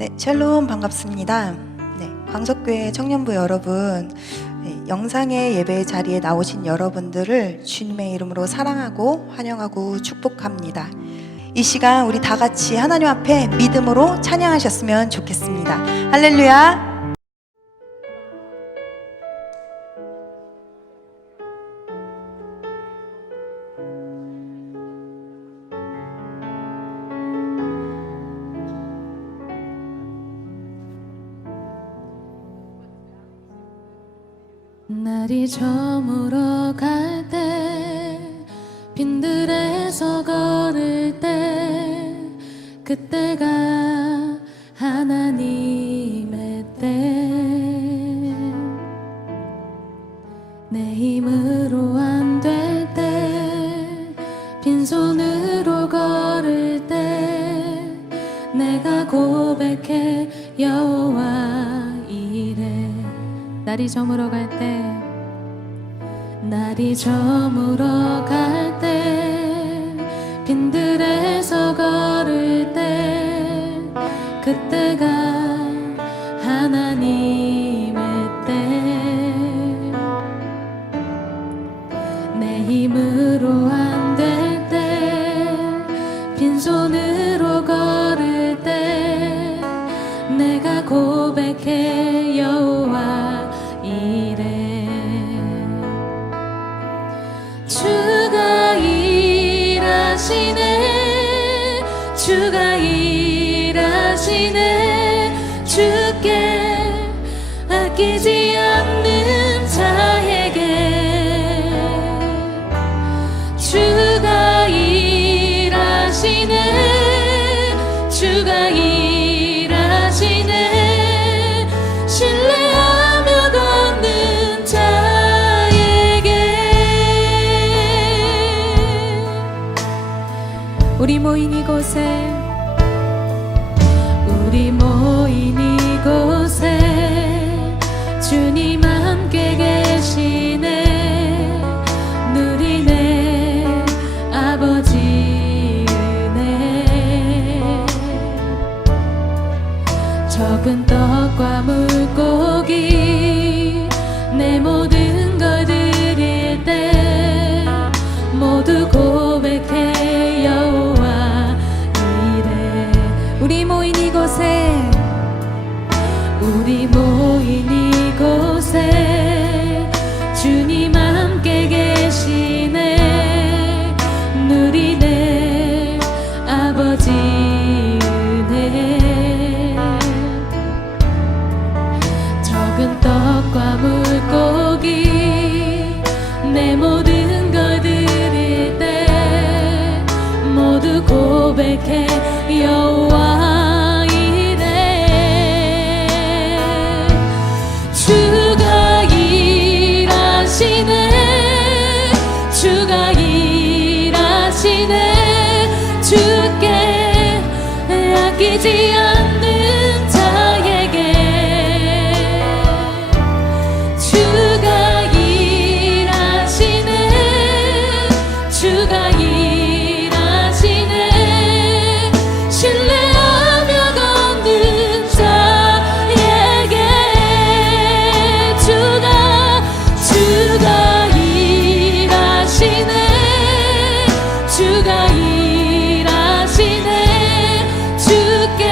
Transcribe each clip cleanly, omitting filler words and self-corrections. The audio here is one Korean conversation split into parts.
네, 샬롬 반갑습니다. 네, 광석교회 청년부 여러분, 영상의 예배 자리에 나오신 여러분들을 주님의 이름으로 사랑하고 환영하고 축복합니다. 이 시간 우리 다 같이 하나님 앞에 믿음으로 찬양하셨으면 좋겠습니다. 할렐루야! 날이 저물어 갈 때 빈들에서 걸을 때 그때가 하나님의 때 내 힘으로 안 될 때 빈손으로 걸을 때 내가 고백해 여호와 이래 날이 저물어 갈 때 날이 저물어 갈 때 빈들에서 걸을 때 그때가 하나님의 때 내 힘으로 안 될 때 빈손으로 걸을 때 내가 고백해 여호와 이래 주가 일하시네 주가 일하시네 주께 아끼지 않는 자에게 주가 일하시네 주가 일하시네 신뢰하며 걷는 자에게 우리 모인 이곳에 주님 함께 계시네 누리네 아버지 은혜 적은 떡과 물고기 내 모든 걸 드릴 때 모두 고백해 여호와 이래 우리 모인 이곳에 주님 함께 계시네 누리네 아버지 은혜 적은 떡과 물고기 내 모든 걸 드릴 때 모두 고백해 여호와 이래 주가 일하시네 주가 일하시네 주께 아끼지 않는 자에게 주가 일하시네 주가 일하시네 신뢰하며 걷는 자에게 주가 일하시네 주가 일하시네 주께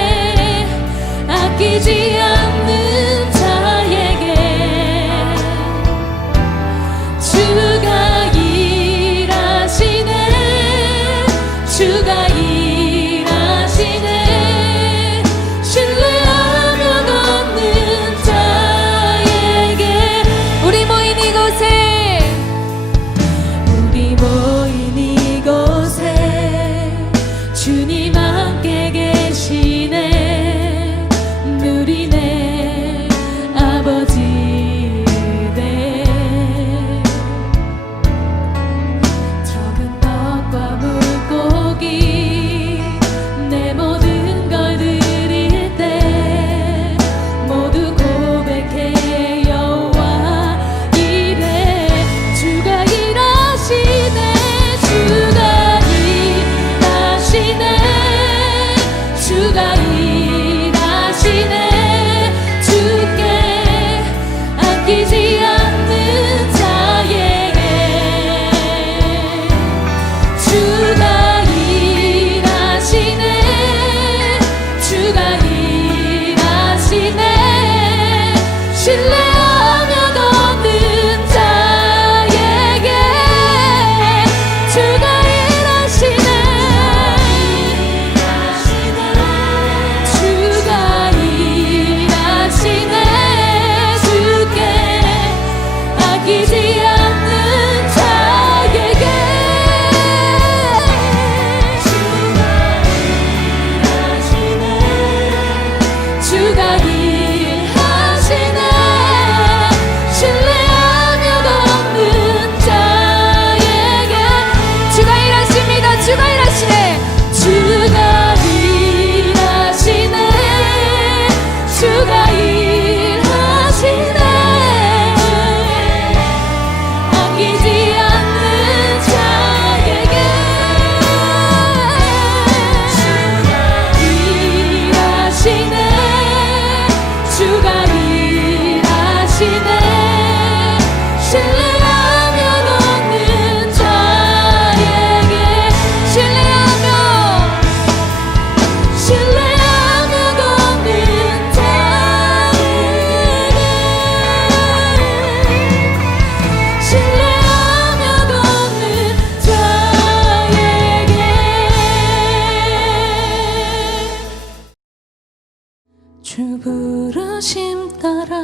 그 부르심 따라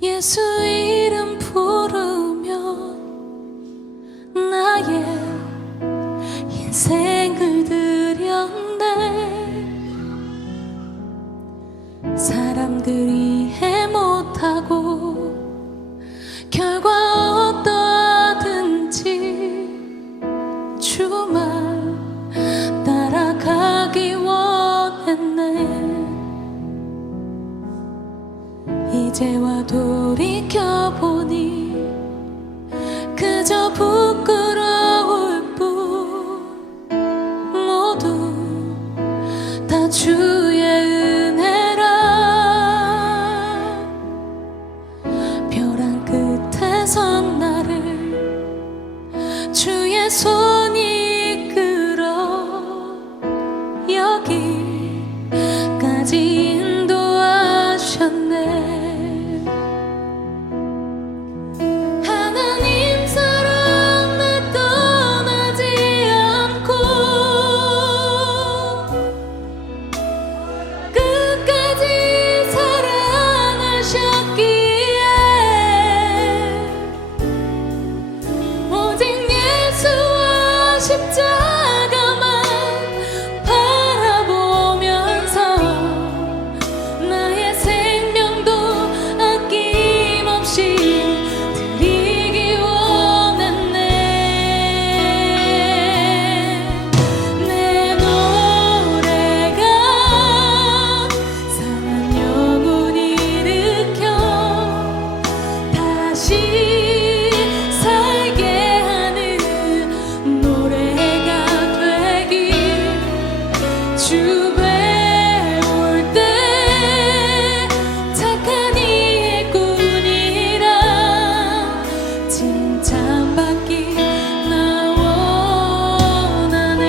예수 이름 부르며 나의 인생을 드렸네. 사람들이 이해 못하고 결과 어떠하든지 주만 따라가기 원했네. 이제와 돌이켜보니 그저 부끄러울 뿐 모두 다 주의 은혜라. 벼랑 끝에 선 나를 주의 손이 이끌어 여기까지 인도하셨네. 하나님 사랑 날 떠나지 않고 끝까지 사랑하셨기에 오직 예수와 십자가만 바라보면서 나의 생명도 아낌없이 드리기 원했네. 내 노래가 상한 영혼 일으켜 다시 살게 하는 노래가 되길. 주 배울 때 착한 이의 꾼이라 칭찬받기 나 원하네.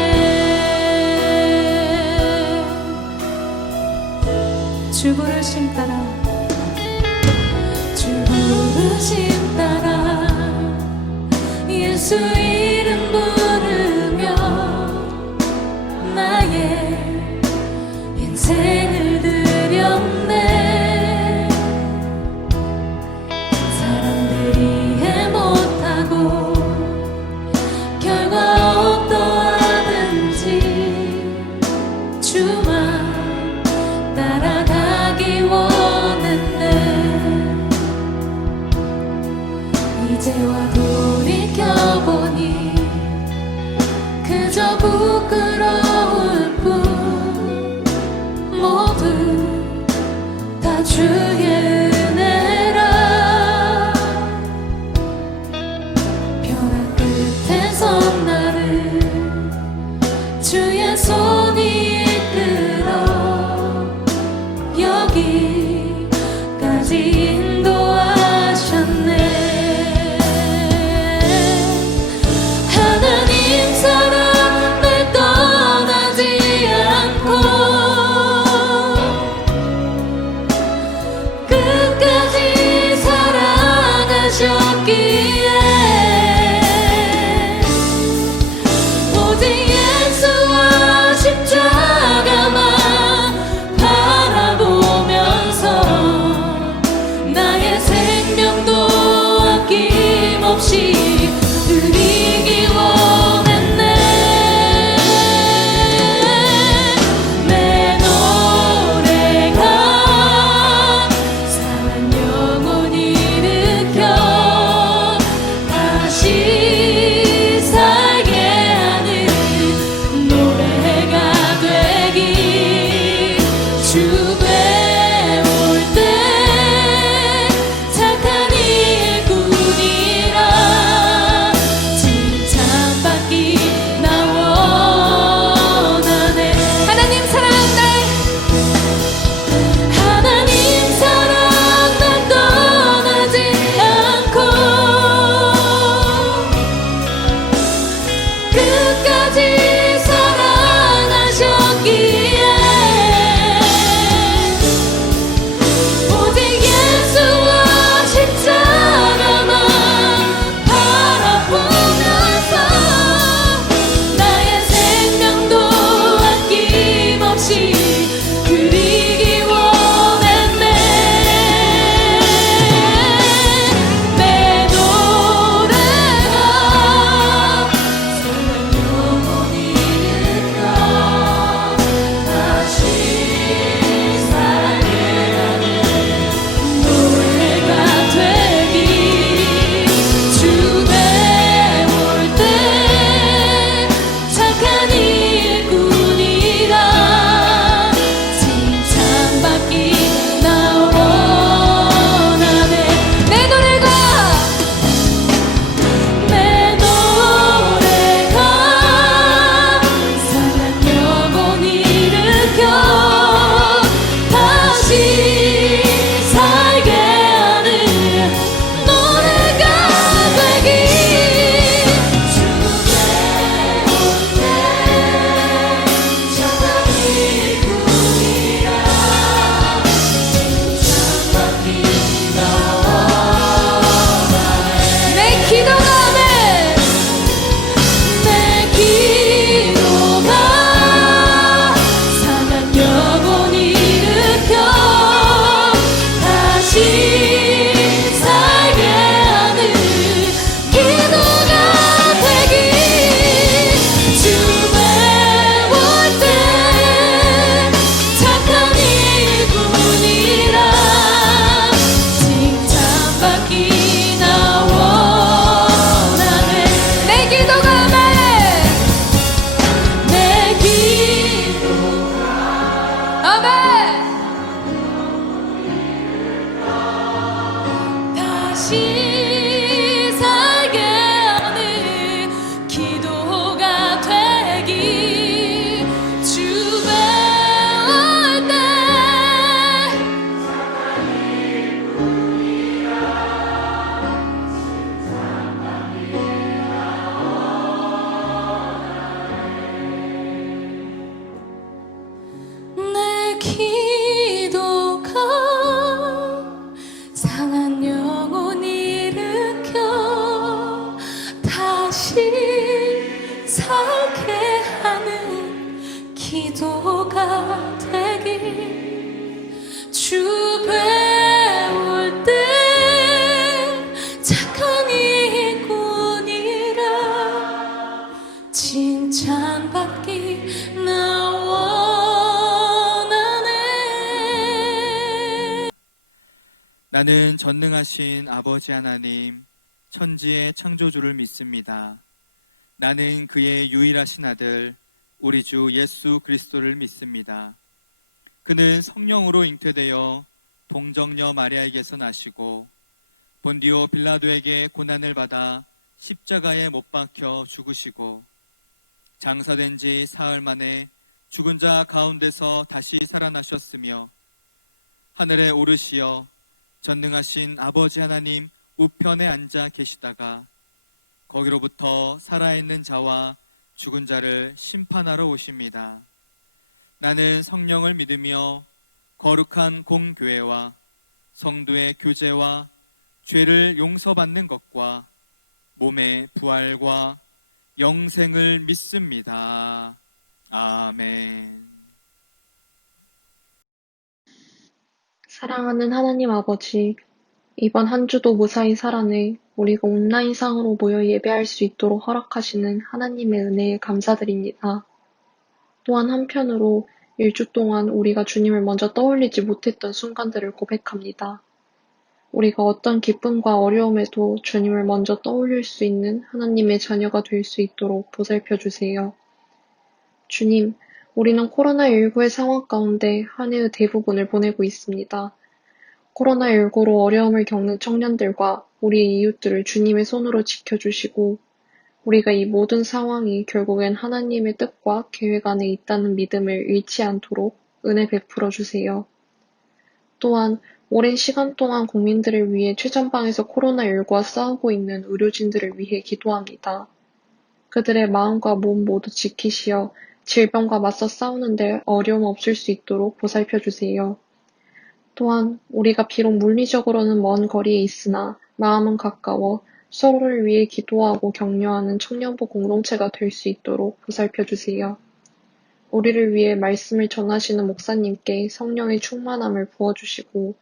주 부르심 따라 주 부르심 따라 예수 이름 부르며 나의 인생을 드렸네. 사람들이 이해 못하고 결과 어떠하든지 주만 따라가기 원했네. 이제와 돌이켜보니 다시 살게 하는 기도가 되길. 주 배울 때 착한 일꾼이라 칭찬받기 나 원하네. 나는 전능하신 아버지 하나님, 천지의 창조주를 믿습니다. 나는 그의 유일하신 아들, 우리 주 예수 그리스도를 믿습니다. 그는 성령으로 잉태되어 동정녀 마리아에게서 나시고 본디오 빌라도에게 고난을 받아 십자가에 못 박혀 죽으시고 장사된 지 사흘 만에 죽은 자 가운데서 다시 살아나셨으며 하늘에 오르시어 전능하신 아버지 하나님 우편에 앉아 계시다가 거기로부터 살아있는 자와 죽은 자를 심판하러 오십니다. 나는 성령을 믿으며 거룩한 공교회와 성도의 교제와 죄를 용서받는 것과 몸의 부활과 영생을 믿습니다. 아멘. 사랑하는 하나님 아버지, 이번 한 주도 무사히 살아내 우리가 온라인상으로 모여 예배할 수 있도록 허락하시는 하나님의 은혜에 감사드립니다. 또한 한편으로 일주 동안 우리가 주님을 먼저 떠올리지 못했던 순간들을 고백합니다. 우리가 어떤 기쁨과 어려움에도 주님을 먼저 떠올릴 수 있는 하나님의 자녀가 될 수 있도록 보살펴 주세요. 주님, 우리는 코로나19의 상황 가운데 한 해의 대부분을 보내고 있습니다. 코로나19로 어려움을 겪는 청년들과 우리의 이웃들을 주님의 손으로 지켜주시고 우리가 이 모든 상황이 결국엔 하나님의 뜻과 계획 안에 있다는 믿음을 잃지 않도록 은혜 베풀어 주세요. 또한 오랜 시간 동안 국민들을 위해 최전방에서 코로나19와 싸우고 있는 의료진들을 위해 기도합니다. 그들의 마음과 몸 모두 지키시어 질병과 맞서 싸우는데 어려움 없을 수 있도록 보살펴 주세요. 또한 우리가 비록 물리적으로는 먼 거리에 있으나 마음은 가까워 서로를 위해 기도하고 격려하는 청년부 공동체가 될 수 있도록 보살펴 주세요. 우리를 위해 말씀을 전하시는 목사님께 성령의 충만함을 부어주시고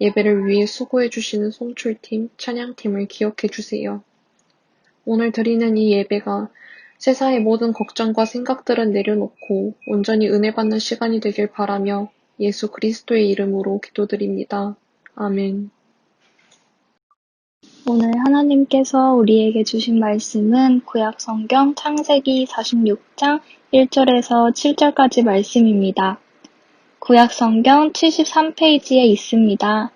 예배를 위해 수고해 주시는 송출팀, 찬양팀을 기억해 주세요. 오늘 드리는 이 예배가 세상의 모든 걱정과 생각들은 내려놓고 온전히 은혜 받는 시간이 되길 바라며 예수 그리스도의 이름으로 기도드립니다. 아멘. 오늘 하나님께서 우리에게 주신 말씀은 구약 성경 창세기 46장 1절에서 7절까지 말씀입니다. 구약 성경 73페이지에 있습니다.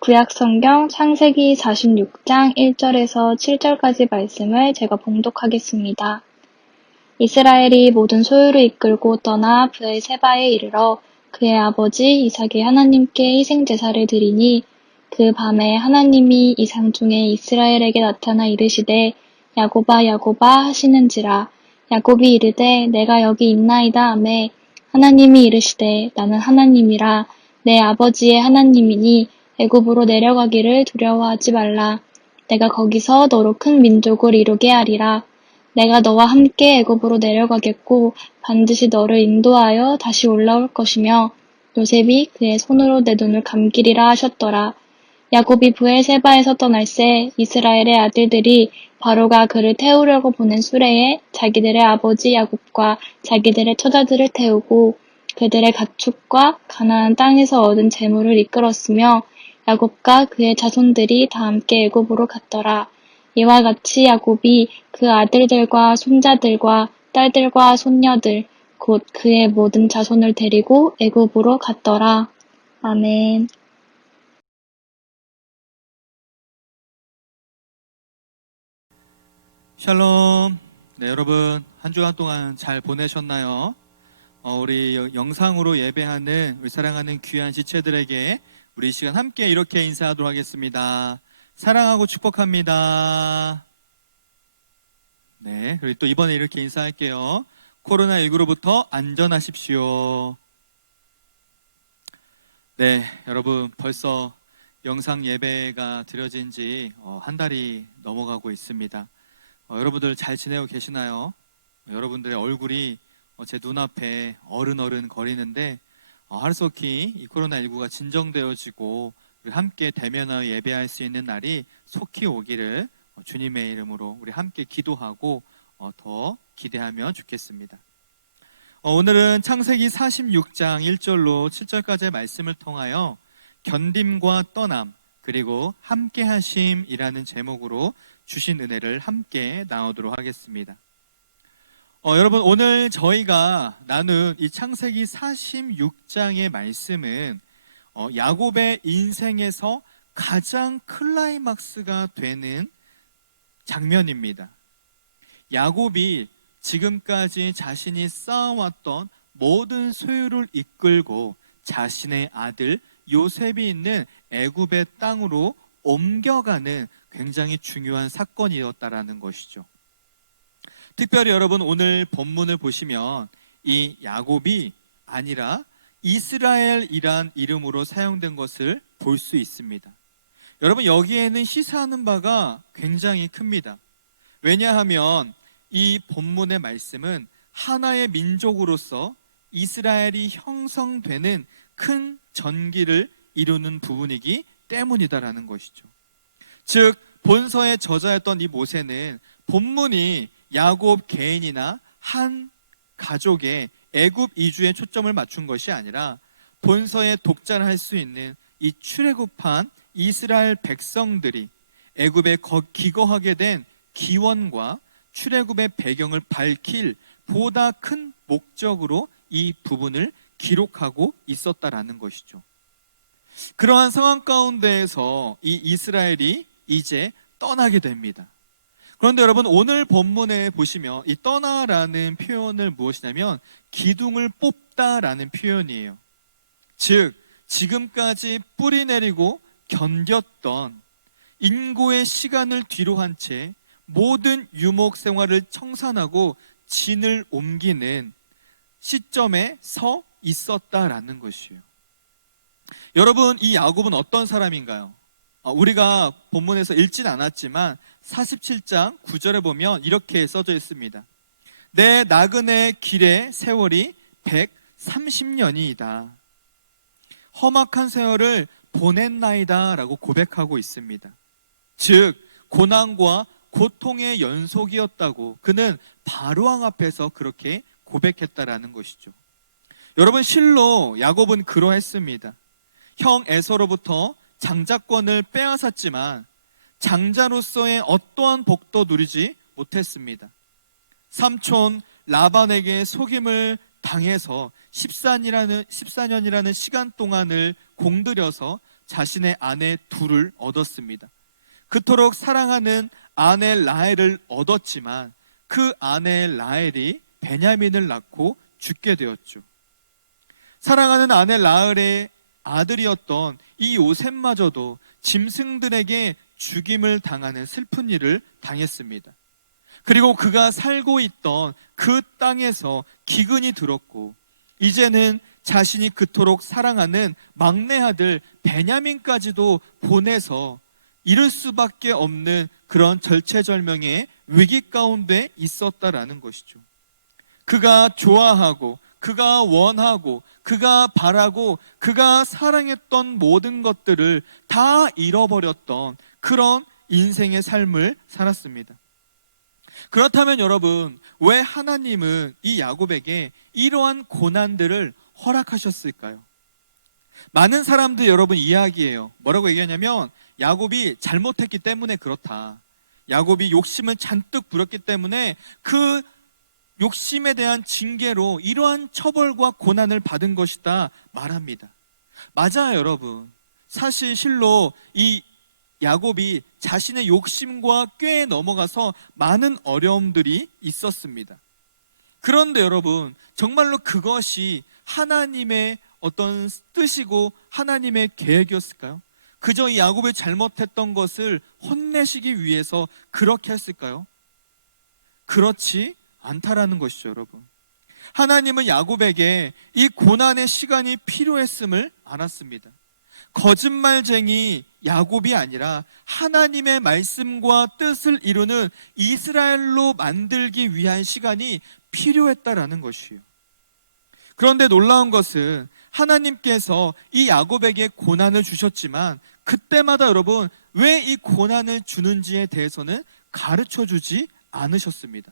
구약 성경 창세기 46장 1절에서 7절까지 말씀을 제가 봉독하겠습니다. 이스라엘이 모든 소유를 이끌고 떠나 브엘세바에 이르러 그의 아버지 이삭의 하나님께 희생제사를 드리니 그 밤에 하나님이 이상 중에 이스라엘에게 나타나 이르시되 야곱아 야곱아 하시는지라. 야곱이 이르되 내가 여기 있나이다 하매 하나님이 이르시되 나는 하나님이라 내 아버지의 하나님이니 애굽으로 내려가기를 두려워하지 말라. 내가 거기서 너로 큰 민족을 이루게 하리라. 내가 너와 함께 애굽으로 내려가겠고 반드시 너를 인도하여 다시 올라올 것이며 요셉이 그의 손으로 내 눈을 감기리라 하셨더라. 야곱이 브엘세바에서 떠날새 이스라엘의 아들들이 바로가 그를 태우려고 보낸 수레에 자기들의 아버지 야곱과 자기들의 처자들을 태우고 그들의 가축과 가나안 땅에서 얻은 재물을 이끌었으며 야곱과 그의 자손들이 다 함께 애굽으로 갔더라. 이와 같이 야곱이 그 아들들과 손자들과 딸들과 손녀들 곧 그의 모든 자손을 데리고 애굽으로 갔더라. 아멘. 샬롬. 네, 여러분 한 주간 동안 잘 보내셨나요? 우리 영상으로 예배하는 우리 사랑하는 귀한 지체들에게 우리 이 시간 함께 이렇게 인사하도록 하겠습니다. 사랑하고 축복합니다. 네, 그리고 또 이번에 이렇게 인사할게요. 코로나19로부터 안전하십시오. 네, 여러분 벌써 영상 예배가 드려진 지 한 달이 넘어가고 있습니다. 여러분들 잘 지내고 계시나요? 여러분들의 얼굴이 제 눈앞에 어른어른 거리는데 하루속히 이 코로나19가 진정되어지고 우리 함께 대면하여 예배할 수 있는 날이 속히 오기를 주님의 이름으로 우리 함께 기도하고 더 기대하면 좋겠습니다. 오늘은 창세기 46장 1절로 7절까지의 말씀을 통하여 견딤과 떠남 그리고 함께하심이라는 제목으로 주신 은혜를 함께 나누도록 하겠습니다. 여러분, 오늘 저희가 나눈 이 창세기 46장의 말씀은 야곱의 인생에서 가장 클라이막스가 되는 장면입니다. 야곱이 지금까지 자신이 쌓아왔던 모든 소유를 이끌고 자신의 아들 요셉이 있는 애굽의 땅으로 옮겨가는 굉장히 중요한 사건이었다라는 것이죠. 특별히 여러분, 오늘 본문을 보시면 이 야곱이 아니라 이스라엘이란 이름으로 사용된 것을 볼 수 있습니다. 여러분, 여기에는 시사하는 바가 굉장히 큽니다. 왜냐하면 이 본문의 말씀은 하나의 민족으로서 이스라엘이 형성되는 큰 전기를 이루는 부분이기 때문이다라는 것이죠. 즉, 본서의 저자였던 이 모세는 본문이 야곱 개인이나 한 가족의 애굽 이주에 초점을 맞춘 것이 아니라 본서의 독자를 할 수 있는 이 출애굽한 이스라엘 백성들이 애굽에 기거하게 된 기원과 출애굽의 배경을 밝힐 보다 큰 목적으로 이 부분을 기록하고 있었다라는 것이죠. 그러한 상황 가운데에서 이 이스라엘이 이제 떠나게 됩니다. 그런데 여러분, 오늘 본문에 보시면 이 떠나라는 표현을 무엇이냐면 기둥을 뽑다라는 표현이에요. 즉, 지금까지 뿌리 내리고 견뎠던 인고의 시간을 뒤로 한 채 모든 유목 생활을 청산하고 진을 옮기는 시점에 서 있었다라는 것이에요. 여러분, 이 야곱은 어떤 사람인가요? 우리가 본문에서 읽진 않았지만 47장 9절에 보면 이렇게 써져 있습니다. 내 나그네 길의 세월이 130년이다. 험악한 세월을 보냈나이다 라고 고백하고 있습니다. 즉, 고난과 고통의 연속이었다고 그는 바로왕 앞에서 그렇게 고백했다라는 것이죠. 여러분, 실로 야곱은 그러했습니다. 형 에서로부터 장자권을 빼앗았지만 장자로서의 어떠한 복도 누리지 못했습니다. 삼촌 라반에게 속임을 당해서 14년이라는 시간 동안을 공들여서 자신의 아내 둘을 얻었습니다. 그토록 사랑하는 아내 라헬을 얻었지만 그 아내 라헬이 베냐민을 낳고 죽게 되었죠. 사랑하는 아내 라헬의 아들이었던 이 요셉마저도 짐승들에게 죽임을 당하는 슬픈 일을 당했습니다. 그리고 그가 살고 있던 그 땅에서 기근이 들었고 이제는 자신이 그토록 사랑하는 막내 아들 베냐민까지도 보내서 잃을 수밖에 없는 그런 절체절명의 위기 가운데 있었다라는 것이죠. 그가 좋아하고 그가 원하고 그가 바라고 그가 사랑했던 모든 것들을 다 잃어버렸던 그런 인생의 삶을 살았습니다. 그렇다면 여러분, 왜 하나님은 이 야곱에게 이러한 고난들을 허락하셨을까요? 많은 사람들 여러분 이야기해요. 뭐라고 얘기하냐면 야곱이 잘못했기 때문에 그렇다. 야곱이 욕심을 잔뜩 부렸기 때문에 그 욕심에 대한 징계로 이러한 처벌과 고난을 받은 것이다 말합니다. 맞아요, 여러분. 사실 실로 이 야곱이 자신의 욕심과 꾀에 넘어가서 많은 어려움들이 있었습니다. 그런데 여러분, 정말로 그것이 하나님의 어떤 뜻이고 하나님의 계획이었을까요? 그저 이 야곱이 잘못했던 것을 혼내시기 위해서 그렇게 했을까요? 그렇지 않다라는 것이죠, 여러분. 하나님은 야곱에게 이 고난의 시간이 필요했음을 알았습니다. 거짓말쟁이 야곱이 아니라 하나님의 말씀과 뜻을 이루는 이스라엘로 만들기 위한 시간이 필요했다라는 것이요. 그런데 놀라운 것은 하나님께서 이 야곱에게 고난을 주셨지만 그때마다 여러분 왜 이 고난을 주는지에 대해서는 가르쳐 주지 않으셨습니다.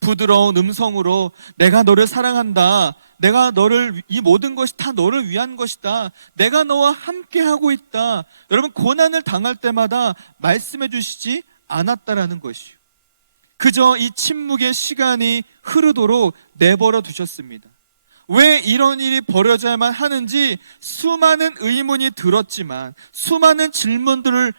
부드러운 음성으로 내가 너를 사랑한다. 내가 너를, 이 모든 것이 다 너를 위한 것이다. 내가 너와 함께 하고 있다. 여러분 고난을 당할 때마다 말씀해 주시지 않았다라는 것이요. 그저 이 침묵의 시간이 흐르도록 내버려 두셨습니다. 왜 이런 일이 벌어져야만 하는지 수많은 의문이 들었지만, 수많은 질문들을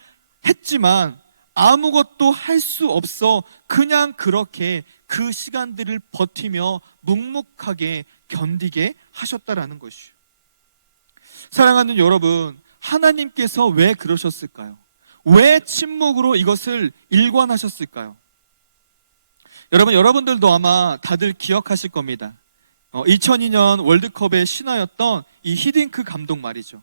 했지만 아무것도 할 수 없어 그냥 그렇게 그 시간들을 버티며 묵묵하게 견디게 하셨다라는 것이요. 사랑하는 여러분, 하나님께서 왜 그러셨을까요? 왜 침묵으로 이것을 일관하셨을까요? 여러분들도 아마 다들 기억하실 겁니다. 2002년 월드컵의 신화였던 이 히딩크 감독 말이죠.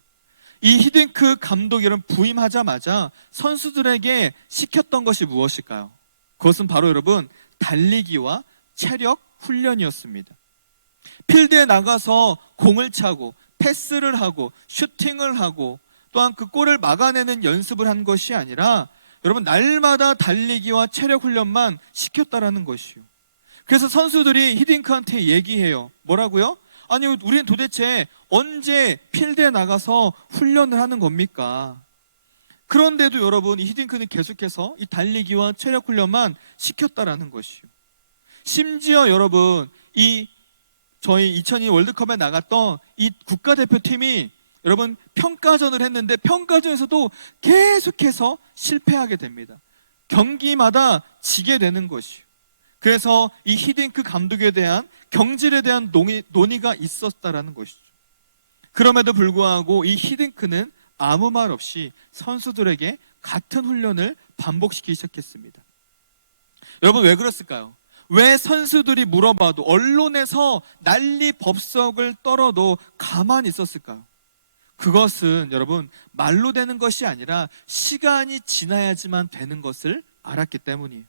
이 히딩크 감독이 부임하자마자 선수들에게 시켰던 것이 무엇일까요? 그것은 바로 여러분 달리기와 체력 훈련이었습니다. 필드에 나가서 공을 차고 패스를 하고 슈팅을 하고 또한 그 골을 막아내는 연습을 한 것이 아니라 여러분 날마다 달리기와 체력 훈련만 시켰다라는 것이요. 그래서 선수들이 히딩크한테 얘기해요. 뭐라고요? 아니 우리는 도대체 언제 필드에 나가서 훈련을 하는 겁니까? 그런데도 여러분 이 히딩크는 계속해서 이 달리기와 체력 훈련만 시켰다라는 것이요. 심지어 여러분 이 저희 2002 월드컵에 나갔던 이 국가대표팀이 여러분 평가전을 했는데 평가전에서도 계속해서 실패하게 됩니다. 경기마다 지게 되는 것이요. 그래서 이 히딩크 감독에 대한 경질에 대한 논의가 있었다라는 것이죠. 그럼에도 불구하고 이 히딩크는 아무 말 없이 선수들에게 같은 훈련을 반복시키기 시작했습니다. 여러분 왜 그랬을까요? 왜 선수들이 물어봐도 언론에서 난리 법석을 떨어도 가만히 있었을까요? 그것은 여러분 말로 되는 것이 아니라 시간이 지나야지만 되는 것을 알았기 때문이에요.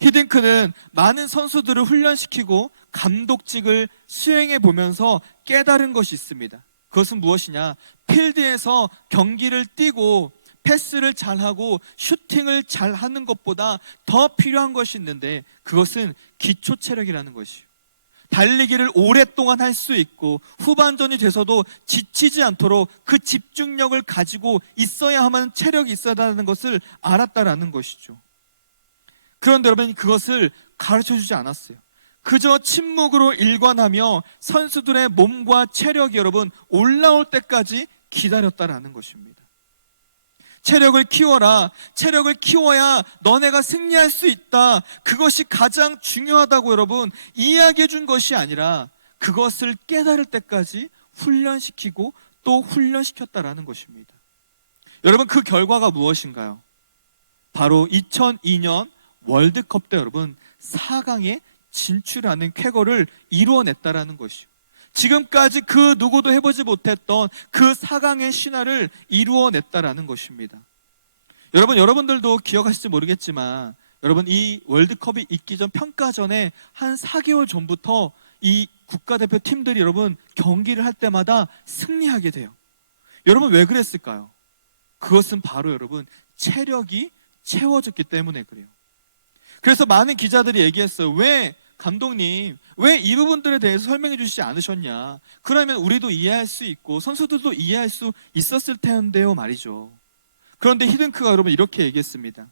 히딩크는 많은 선수들을 훈련시키고 감독직을 수행해 보면서 깨달은 것이 있습니다. 그것은 무엇이냐? 필드에서 경기를 뛰고 패스를 잘하고 슈팅을 잘하는 것보다 더 필요한 것이 있는데 그것은 기초 체력이라는 것이에요. 달리기를 오랫동안 할 수 있고 후반전이 돼서도 지치지 않도록 그 집중력을 가지고 있어야만 체력이 있어야 하는 것을 알았다라는 것이죠. 그런데 여러분 그것을 가르쳐주지 않았어요. 그저 침묵으로 일관하며 선수들의 몸과 체력이 여러분 올라올 때까지 기다렸다라는 것입니다. 체력을 키워라. 체력을 키워야 너네가 승리할 수 있다. 그것이 가장 중요하다고 여러분 이야기해 준 것이 아니라 그것을 깨달을 때까지 훈련시키고 또 훈련시켰다라는 것입니다. 여러분 그 결과가 무엇인가요? 바로 2002년 월드컵 때 여러분 4강에 진출하는 쾌거를 이루어냈다라는 것이요. 지금까지 그 누구도 해보지 못했던 그 4강의 신화를 이루어냈다라는 것입니다. 여러분들도 기억하실지 모르겠지만 여러분 이 월드컵이 있기 전 평가전에 한 4개월 전부터 이 국가대표 팀들이 여러분 경기를 할 때마다 승리하게 돼요. 여러분 왜 그랬을까요? 그것은 바로 여러분 체력이 채워졌기 때문에 그래요. 그래서 많은 기자들이 얘기했어요. 왜 감독님 왜 이 부분들에 대해서 설명해 주시지 않으셨냐? 그러면 우리도 이해할 수 있고 선수들도 이해할 수 있었을 텐데요 말이죠. 그런데 히딩크가 여러분 이렇게 얘기했습니다.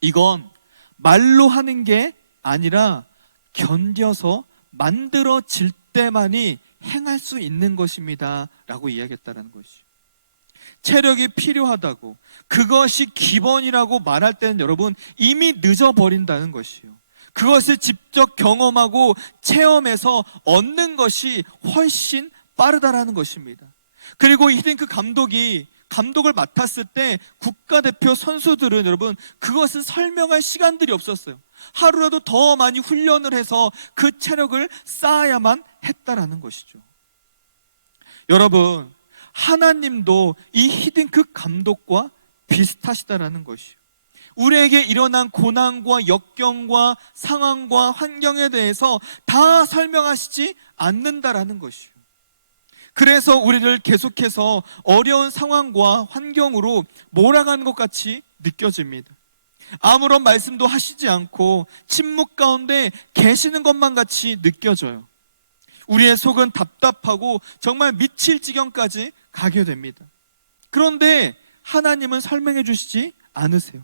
이건 말로 하는 게 아니라 견뎌서 만들어질 때만이 행할 수 있는 것입니다 라고 이야기했다는 것이죠. 체력이 필요하다고 그것이 기본이라고 말할 때는 여러분 이미 늦어버린다는 것이요. 그것을 직접 경험하고 체험해서 얻는 것이 훨씬 빠르다라는 것입니다. 그리고 히딩크 감독을 맡았을 때 국가대표 선수들은 여러분 그것을 설명할 시간들이 없었어요. 하루라도 더 많이 훈련을 해서 그 체력을 쌓아야만 했다라는 것이죠. 여러분 하나님도 이 히딩크 감독과 비슷하시다라는 것이요. 우리에게 일어난 고난과 역경과 상황과 환경에 대해서 다 설명하시지 않는다라는 것이요. 그래서 우리를 계속해서 어려운 상황과 환경으로 몰아가는 것 같이 느껴집니다. 아무런 말씀도 하시지 않고 침묵 가운데 계시는 것만 같이 느껴져요. 우리의 속은 답답하고 정말 미칠 지경까지 가게 됩니다. 그런데 하나님은 설명해 주시지 않으세요.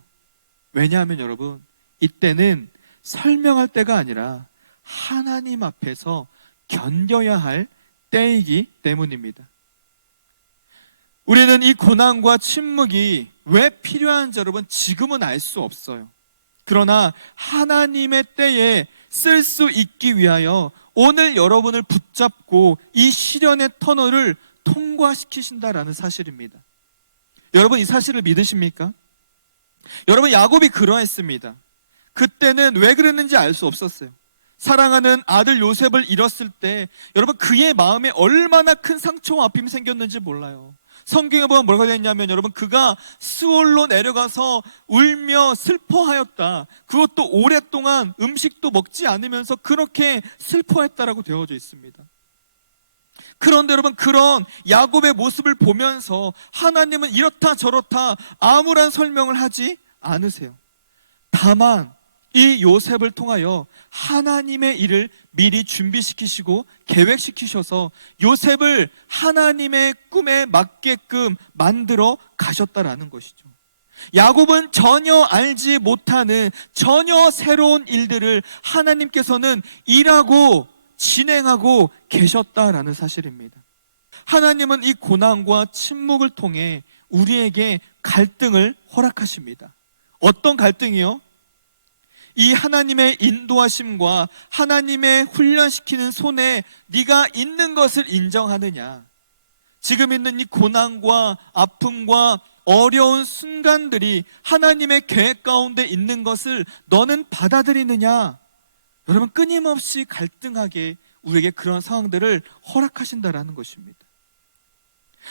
왜냐하면 여러분, 이때는 설명할 때가 아니라 하나님 앞에서 견뎌야 할 때이기 때문입니다. 우리는 이 고난과 침묵이 왜 필요한지 여러분 지금은 알 수 없어요. 그러나 하나님의 때에 쓸 수 있기 위하여 오늘 여러분을 붙잡고 이 시련의 터널을 통과시키신다라는 사실입니다. 여러분, 이 사실을 믿으십니까? 여러분, 야곱이 그러했습니다. 그때는 왜 그랬는지 알 수 없었어요. 사랑하는 아들 요셉을 잃었을 때 여러분, 그의 마음에 얼마나 큰 상처와 아픔이 생겼는지 몰라요. 성경에 보면 뭐라고 되어 있냐면 여러분, 그가 수월로 내려가서 울며 슬퍼하였다. 그것도 오랫동안 음식도 먹지 않으면서 그렇게 슬퍼했다라고 되어져 있습니다. 그런데 여러분, 그런 야곱의 모습을 보면서 하나님은 이렇다 저렇다 아무런 설명을 하지 않으세요. 다만 이 요셉을 통하여 하나님의 일을 미리 준비시키시고 계획시키셔서 요셉을 하나님의 꿈에 맞게끔 만들어 가셨다라는 것이죠. 야곱은 전혀 알지 못하는 전혀 새로운 일들을 하나님께서는 일하고 진행하고 계셨다라는 사실입니다. 하나님은 이 고난과 침묵을 통해 우리에게 갈등을 허락하십니다. 어떤 갈등이요? 이 하나님의 인도하심과 하나님의 훈련시키는 손에 네가 있는 것을 인정하느냐, 지금 있는 이 고난과 아픔과 어려운 순간들이 하나님의 계획 가운데 있는 것을 너는 받아들이느냐, 여러분, 끊임없이 갈등하게 우리에게 그런 상황들을 허락하신다라는 것입니다.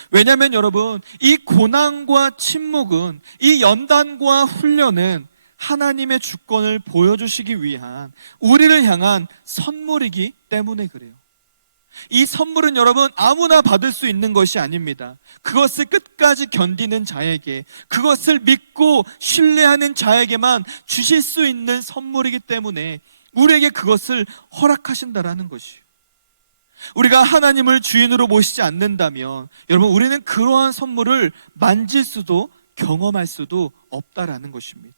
왜냐하면 여러분, 이 고난과 침묵은, 이 연단과 훈련은 하나님의 주권을 보여주시기 위한 우리를 향한 선물이기 때문에 그래요. 이 선물은 여러분 아무나 받을 수 있는 것이 아닙니다. 그것을 끝까지 견디는 자에게, 그것을 믿고 신뢰하는 자에게만 주실 수 있는 선물이기 때문에 우리에게 그것을 허락하신다라는 것이에요. 우리가 하나님을 주인으로 모시지 않는다면 여러분, 우리는 그러한 선물을 만질 수도 경험할 수도 없다라는 것입니다.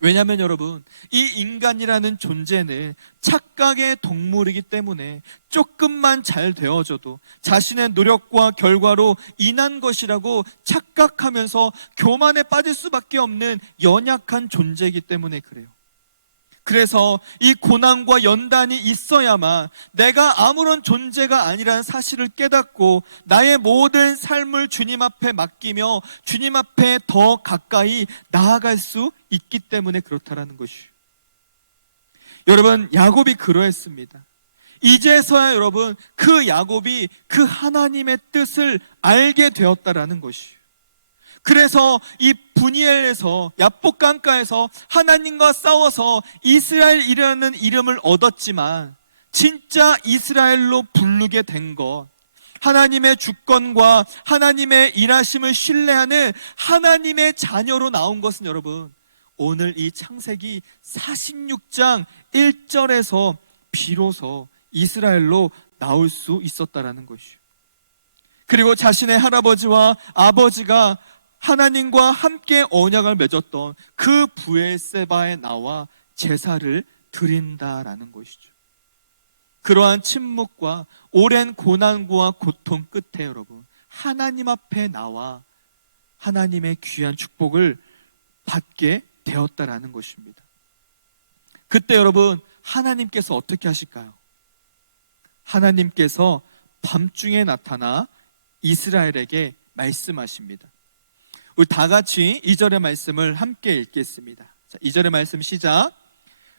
왜냐하면 여러분, 이 인간이라는 존재는 착각의 동물이기 때문에 조금만 잘 되어져도 자신의 노력과 결과로 인한 것이라고 착각하면서 교만에 빠질 수밖에 없는 연약한 존재이기 때문에 그래요. 그래서 이 고난과 연단이 있어야만 내가 아무런 존재가 아니라는 사실을 깨닫고 나의 모든 삶을 주님 앞에 맡기며 주님 앞에 더 가까이 나아갈 수 있기 때문에 그렇다라는 것이에요. 여러분, 야곱이 그러했습니다. 이제서야 여러분, 그 야곱이 그 하나님의 뜻을 알게 되었다라는 것이에요. 그래서 이 분이엘에서, 야복강가에서 하나님과 싸워서 이스라엘이라는 이름을 얻었지만 진짜 이스라엘로 부르게 된 것, 하나님의 주권과 하나님의 일하심을 신뢰하는 하나님의 자녀로 나온 것은 여러분, 오늘 이 창세기 46장 1절에서 비로소 이스라엘로 나올 수 있었다라는 것이에요. 그리고 자신의 할아버지와 아버지가 하나님과 함께 언약을 맺었던 그 브엘세바에 나와 제사를 드린다라는 것이죠. 그러한 침묵과 오랜 고난과 고통 끝에 여러분, 하나님 앞에 나와 하나님의 귀한 축복을 받게 되었다라는 것입니다. 그때 여러분, 하나님께서 어떻게 하실까요? 하나님께서 밤중에 나타나 이스라엘에게 말씀하십니다. 우리 다 같이 2절의 말씀을 함께 읽겠습니다. 자, 2절의 말씀 시작.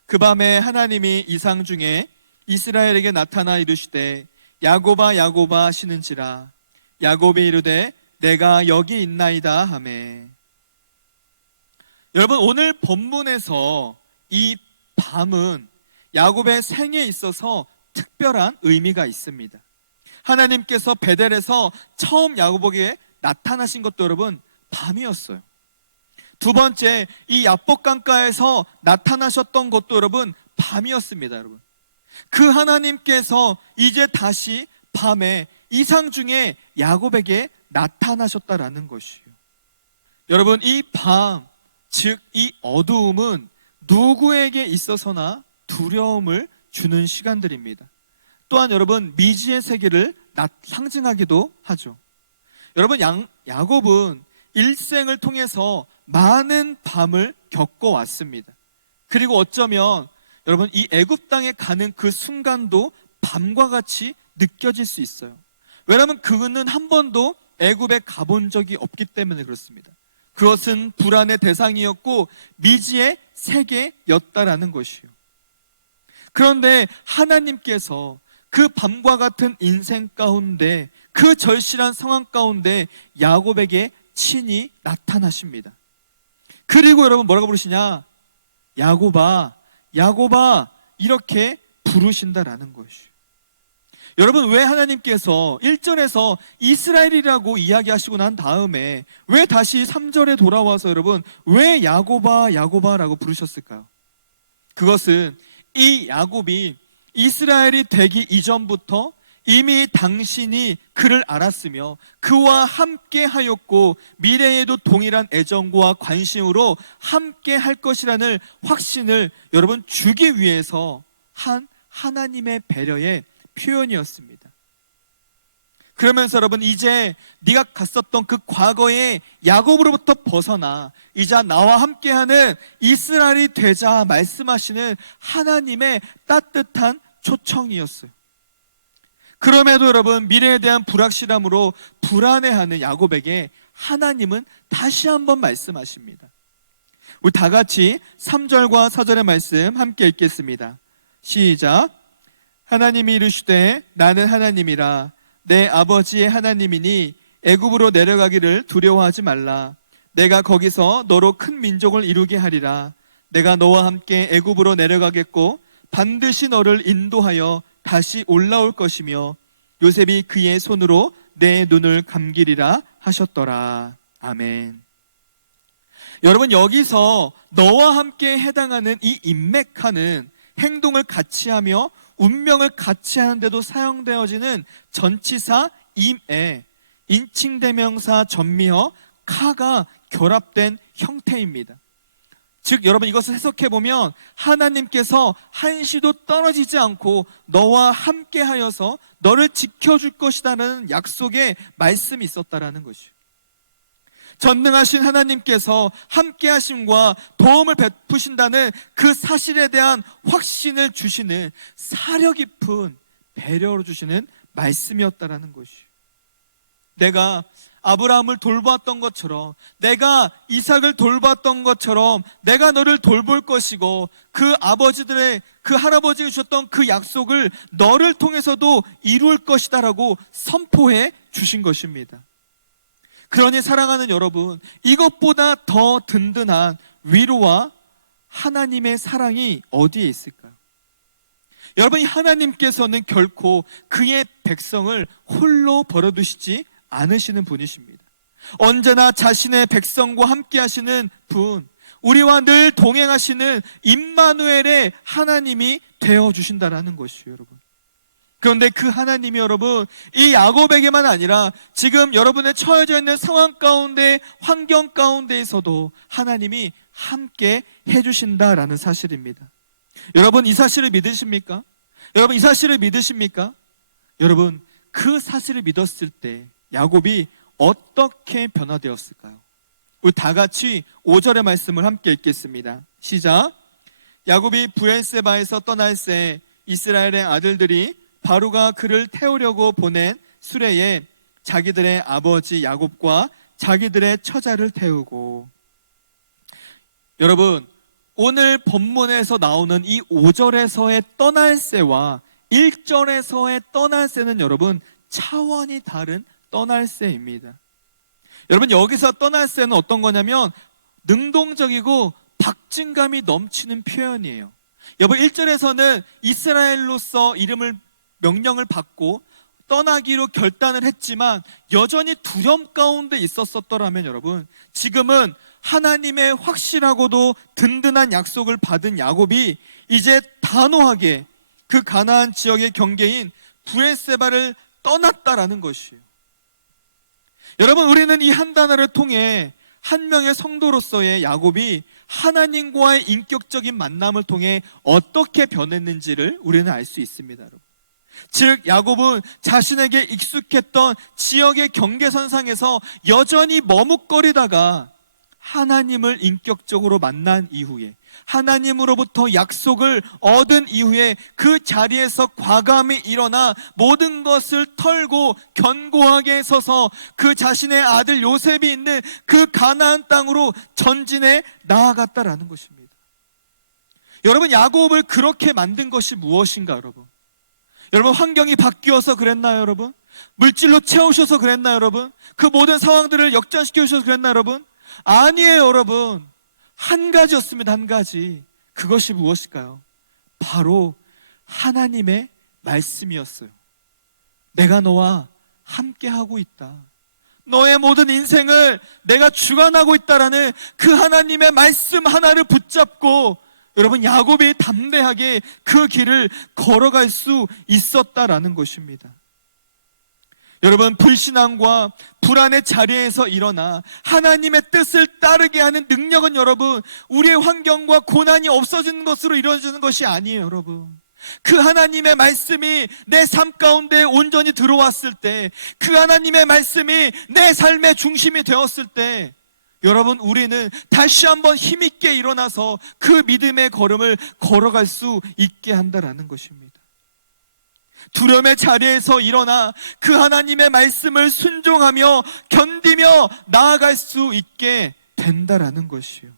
그 밤에 하나님이 이상 중에 이스라엘에게 나타나 이르시되 야곱아 야곱아 하시는지라 야곱이 이르되 내가 여기 있나이다 하매. 여러분, 오늘 본문에서 이 밤은 야곱의 생에 있어서 특별한 의미가 있습니다. 하나님께서 베델에서 처음 야곱에게 나타나신 것도 여러분 밤이었어요. 두 번째, 이 야복 강가에서 나타나셨던 것도 여러분 밤이었습니다. 여러분, 그 하나님께서 이제 다시 밤에 이상 중에 야곱에게 나타나셨다라는 것이요. 여러분, 이 밤, 즉 이 어두움은 누구에게 있어서나 두려움을 주는 시간들입니다. 또한 여러분, 미지의 세계를 상징하기도 하죠. 여러분, 야곱은 일생을 통해서 많은 밤을 겪어왔습니다. 그리고 어쩌면 여러분, 이 애굽 땅에 가는 그 순간도 밤과 같이 느껴질 수 있어요. 왜냐하면 그는 한 번도 애굽에 가본 적이 없기 때문에 그렇습니다. 그것은 불안의 대상이었고 미지의 세계였다라는 것이요. 그런데 하나님께서 그 밤과 같은 인생 가운데, 그 절실한 상황 가운데 야곱에게 친히 나타나십니다. 그리고 여러분, 뭐라고 부르시냐? 야곱아, 야곱아, 이렇게 부르신다라는 것이요. 여러분, 왜 하나님께서 1절에서 이스라엘이라고 이야기하시고 난 다음에 왜 다시 3절에 돌아와서 여러분 왜 야곱아 야곱아라고 부르셨을까요? 그것은 이 야곱이 이스라엘이 되기 이전부터 이미 당신이 그를 알았으며 그와 함께 하였고 미래에도 동일한 애정과 관심으로 함께 할 것이라는 확신을 여러분 주기 위해서 한 하나님의 배려의 표현이었습니다. 그러면서 여러분, 이제 네가 갔었던 그 과거의 야곱으로부터 벗어나 이제 나와 함께하는 이스라엘이 되자 말씀하시는 하나님의 따뜻한 초청이었어요. 그럼에도 여러분, 미래에 대한 불확실함으로 불안해하는 야곱에게 하나님은 다시 한번 말씀하십니다. 우리 다 같이 3절과 4절의 말씀 함께 읽겠습니다. 시작. 하나님이 이르시되 나는 하나님이라 내 아버지의 하나님이니 애굽으로 내려가기를 두려워하지 말라. 내가 거기서 너로 큰 민족을 이루게 하리라. 내가 너와 함께 애굽으로 내려가겠고 반드시 너를 인도하여 다시 올라올 것이며 요셉이 그의 손으로 내 눈을 감기리라 하셨더라. 아멘. 여러분, 여기서 너와 함께 해당하는 이 인맥하는 행동을 같이 하며 운명을 같이 하는데도 사용되어지는 전치사 임에 인칭대명사 전미어 카가 결합된 형태입니다. 즉 여러분, 이것을 해석해보면 하나님께서 한시도 떨어지지 않고 너와 함께 하여서 너를 지켜줄 것이라는 약속의 말씀이 있었다라는 것이죠. 전능하신 하나님께서 함께 하심과 도움을 베푸신다는 그 사실에 대한 확신을 주시는 사려 깊은 배려로 주시는 말씀이었다라는 것이죠. 내가 아브라함을 돌보았던 것처럼, 내가 이삭을 돌보았던 것처럼 내가 너를 돌볼 것이고 그 아버지들의, 그 할아버지가 주셨던 그 약속을 너를 통해서도 이룰 것이다라고 선포해 주신 것입니다. 그러니 사랑하는 여러분, 이것보다 더 든든한 위로와 하나님의 사랑이 어디에 있을까요? 여러분, 이 하나님께서는 결코 그의 백성을 홀로 버려두시지 않으시는 분이십니다. 언제나 자신의 백성과 함께 하시는 분, 우리와 늘 동행하시는 임마누엘의 하나님이 되어주신다라는 것이에요, 여러분. 그런데 그 하나님이 여러분, 이 야곱에게만 아니라 지금 여러분의 처해져 있는 상황 가운데, 환경 가운데에서도 하나님이 함께 해주신다라는 사실입니다. 여러분, 이 사실을 믿으십니까? 여러분, 이 사실을 믿으십니까? 여러분, 그 사실을 믿었을 때 야곱이 어떻게 변화되었을까요? 우리 다 같이 5절의 말씀을 함께 읽겠습니다. 시작. 야곱이 브엘세바에서 떠날 새 이스라엘의 아들들이 바로가 그를 태우려고 보낸 수레에 자기들의 아버지 야곱과 자기들의 처자를 태우고. 여러분, 오늘 본문에서 나오는 이 5절에서의 떠날 새와 1절에서의 떠날 새는 여러분 차원이 다른 떠날새입니다. 여러분, 여기서 떠날새는 어떤 거냐면 능동적이고 박진감이 넘치는 표현이에요. 여러분, 1절에서는 이스라엘로서 명령을 받고 떠나기로 결단을 했지만 여전히 두려움 가운데 있었더라면 여러분, 지금은 하나님의 확실하고도 든든한 약속을 받은 야곱이 이제 단호하게 그 가나안 지역의 경계인 브에세바를 떠났다라는 것이에요. 여러분, 우리는 이 한 단어를 통해 한 명의 성도로서의 야곱이 하나님과의 인격적인 만남을 통해 어떻게 변했는지를 우리는 알 수 있습니다. 여러분. 즉, 야곱은 자신에게 익숙했던 지역의 경계선상에서 여전히 머뭇거리다가 하나님을 인격적으로 만난 이후에, 하나님으로부터 약속을 얻은 이후에 그 자리에서 과감히 일어나 모든 것을 털고 견고하게 서서 그 자신의 아들 요셉이 있는 그 가나안 땅으로 전진해 나아갔다라는 것입니다. 여러분, 야곱을 그렇게 만든 것이 무엇인가? 여러분, 환경이 바뀌어서 그랬나요? 여러분, 물질로 채우셔서 그랬나요? 여러분, 그 모든 상황들을 역전시켜 주셔서 그랬나요? 여러분, 아니에요. 여러분, 한 가지였습니다. 한 가지. 그것이 무엇일까요? 바로 하나님의 말씀이었어요. 내가 너와 함께하고 있다, 너의 모든 인생을 내가 주관하고 있다라는 그 하나님의 말씀 하나를 붙잡고 여러분, 야곱이 담대하게 그 길을 걸어갈 수 있었다라는 것입니다. 여러분, 불신앙과 불안의 자리에서 일어나 하나님의 뜻을 따르게 하는 능력은 여러분, 우리의 환경과 고난이 없어지는 것으로 이루어지는 것이 아니에요. 여러분, 그 하나님의 말씀이 내 삶 가운데 온전히 들어왔을 때, 그 하나님의 말씀이 내 삶의 중심이 되었을 때, 여러분, 우리는 다시 한번 힘있게 일어나서 그 믿음의 걸음을 걸어갈 수 있게 한다라는 것입니다. 두려움의 자리에서 일어나 그 하나님의 말씀을 순종하며 견디며 나아갈 수 있게 된다라는 것이요.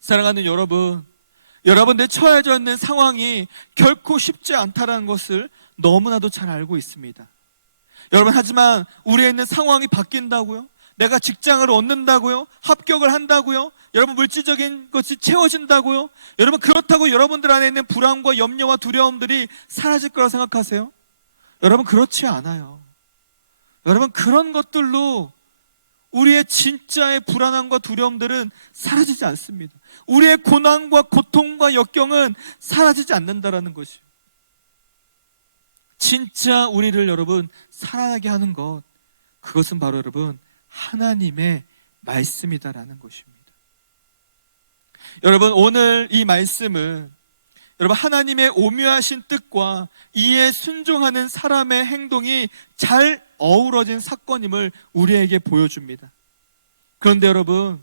사랑하는 여러분, 여러분들 처해져 있는 상황이 결코 쉽지 않다라는 것을 너무나도 잘 알고 있습니다. 여러분, 하지만 우리에 있는 상황이 바뀐다고요? 내가 직장을 얻는다고요? 합격을 한다고요? 여러분, 물질적인 것이 채워진다고요? 여러분, 그렇다고 여러분들 안에 있는 불안과 염려와 두려움들이 사라질 거라 생각하세요? 여러분, 그렇지 않아요. 여러분, 그런 것들로 우리의 진짜의 불안함과 두려움들은 사라지지 않습니다. 우리의 고난과 고통과 역경은 사라지지 않는다라는 것이에요. 진짜 우리를 여러분 살아나게 하는 것, 그것은 바로 여러분 하나님의 말씀이다라는 것입니다. 여러분, 오늘 이 말씀은 여러분 하나님의 오묘하신 뜻과 이에 순종하는 사람의 행동이 잘 어우러진 사건임을 우리에게 보여줍니다. 그런데 여러분,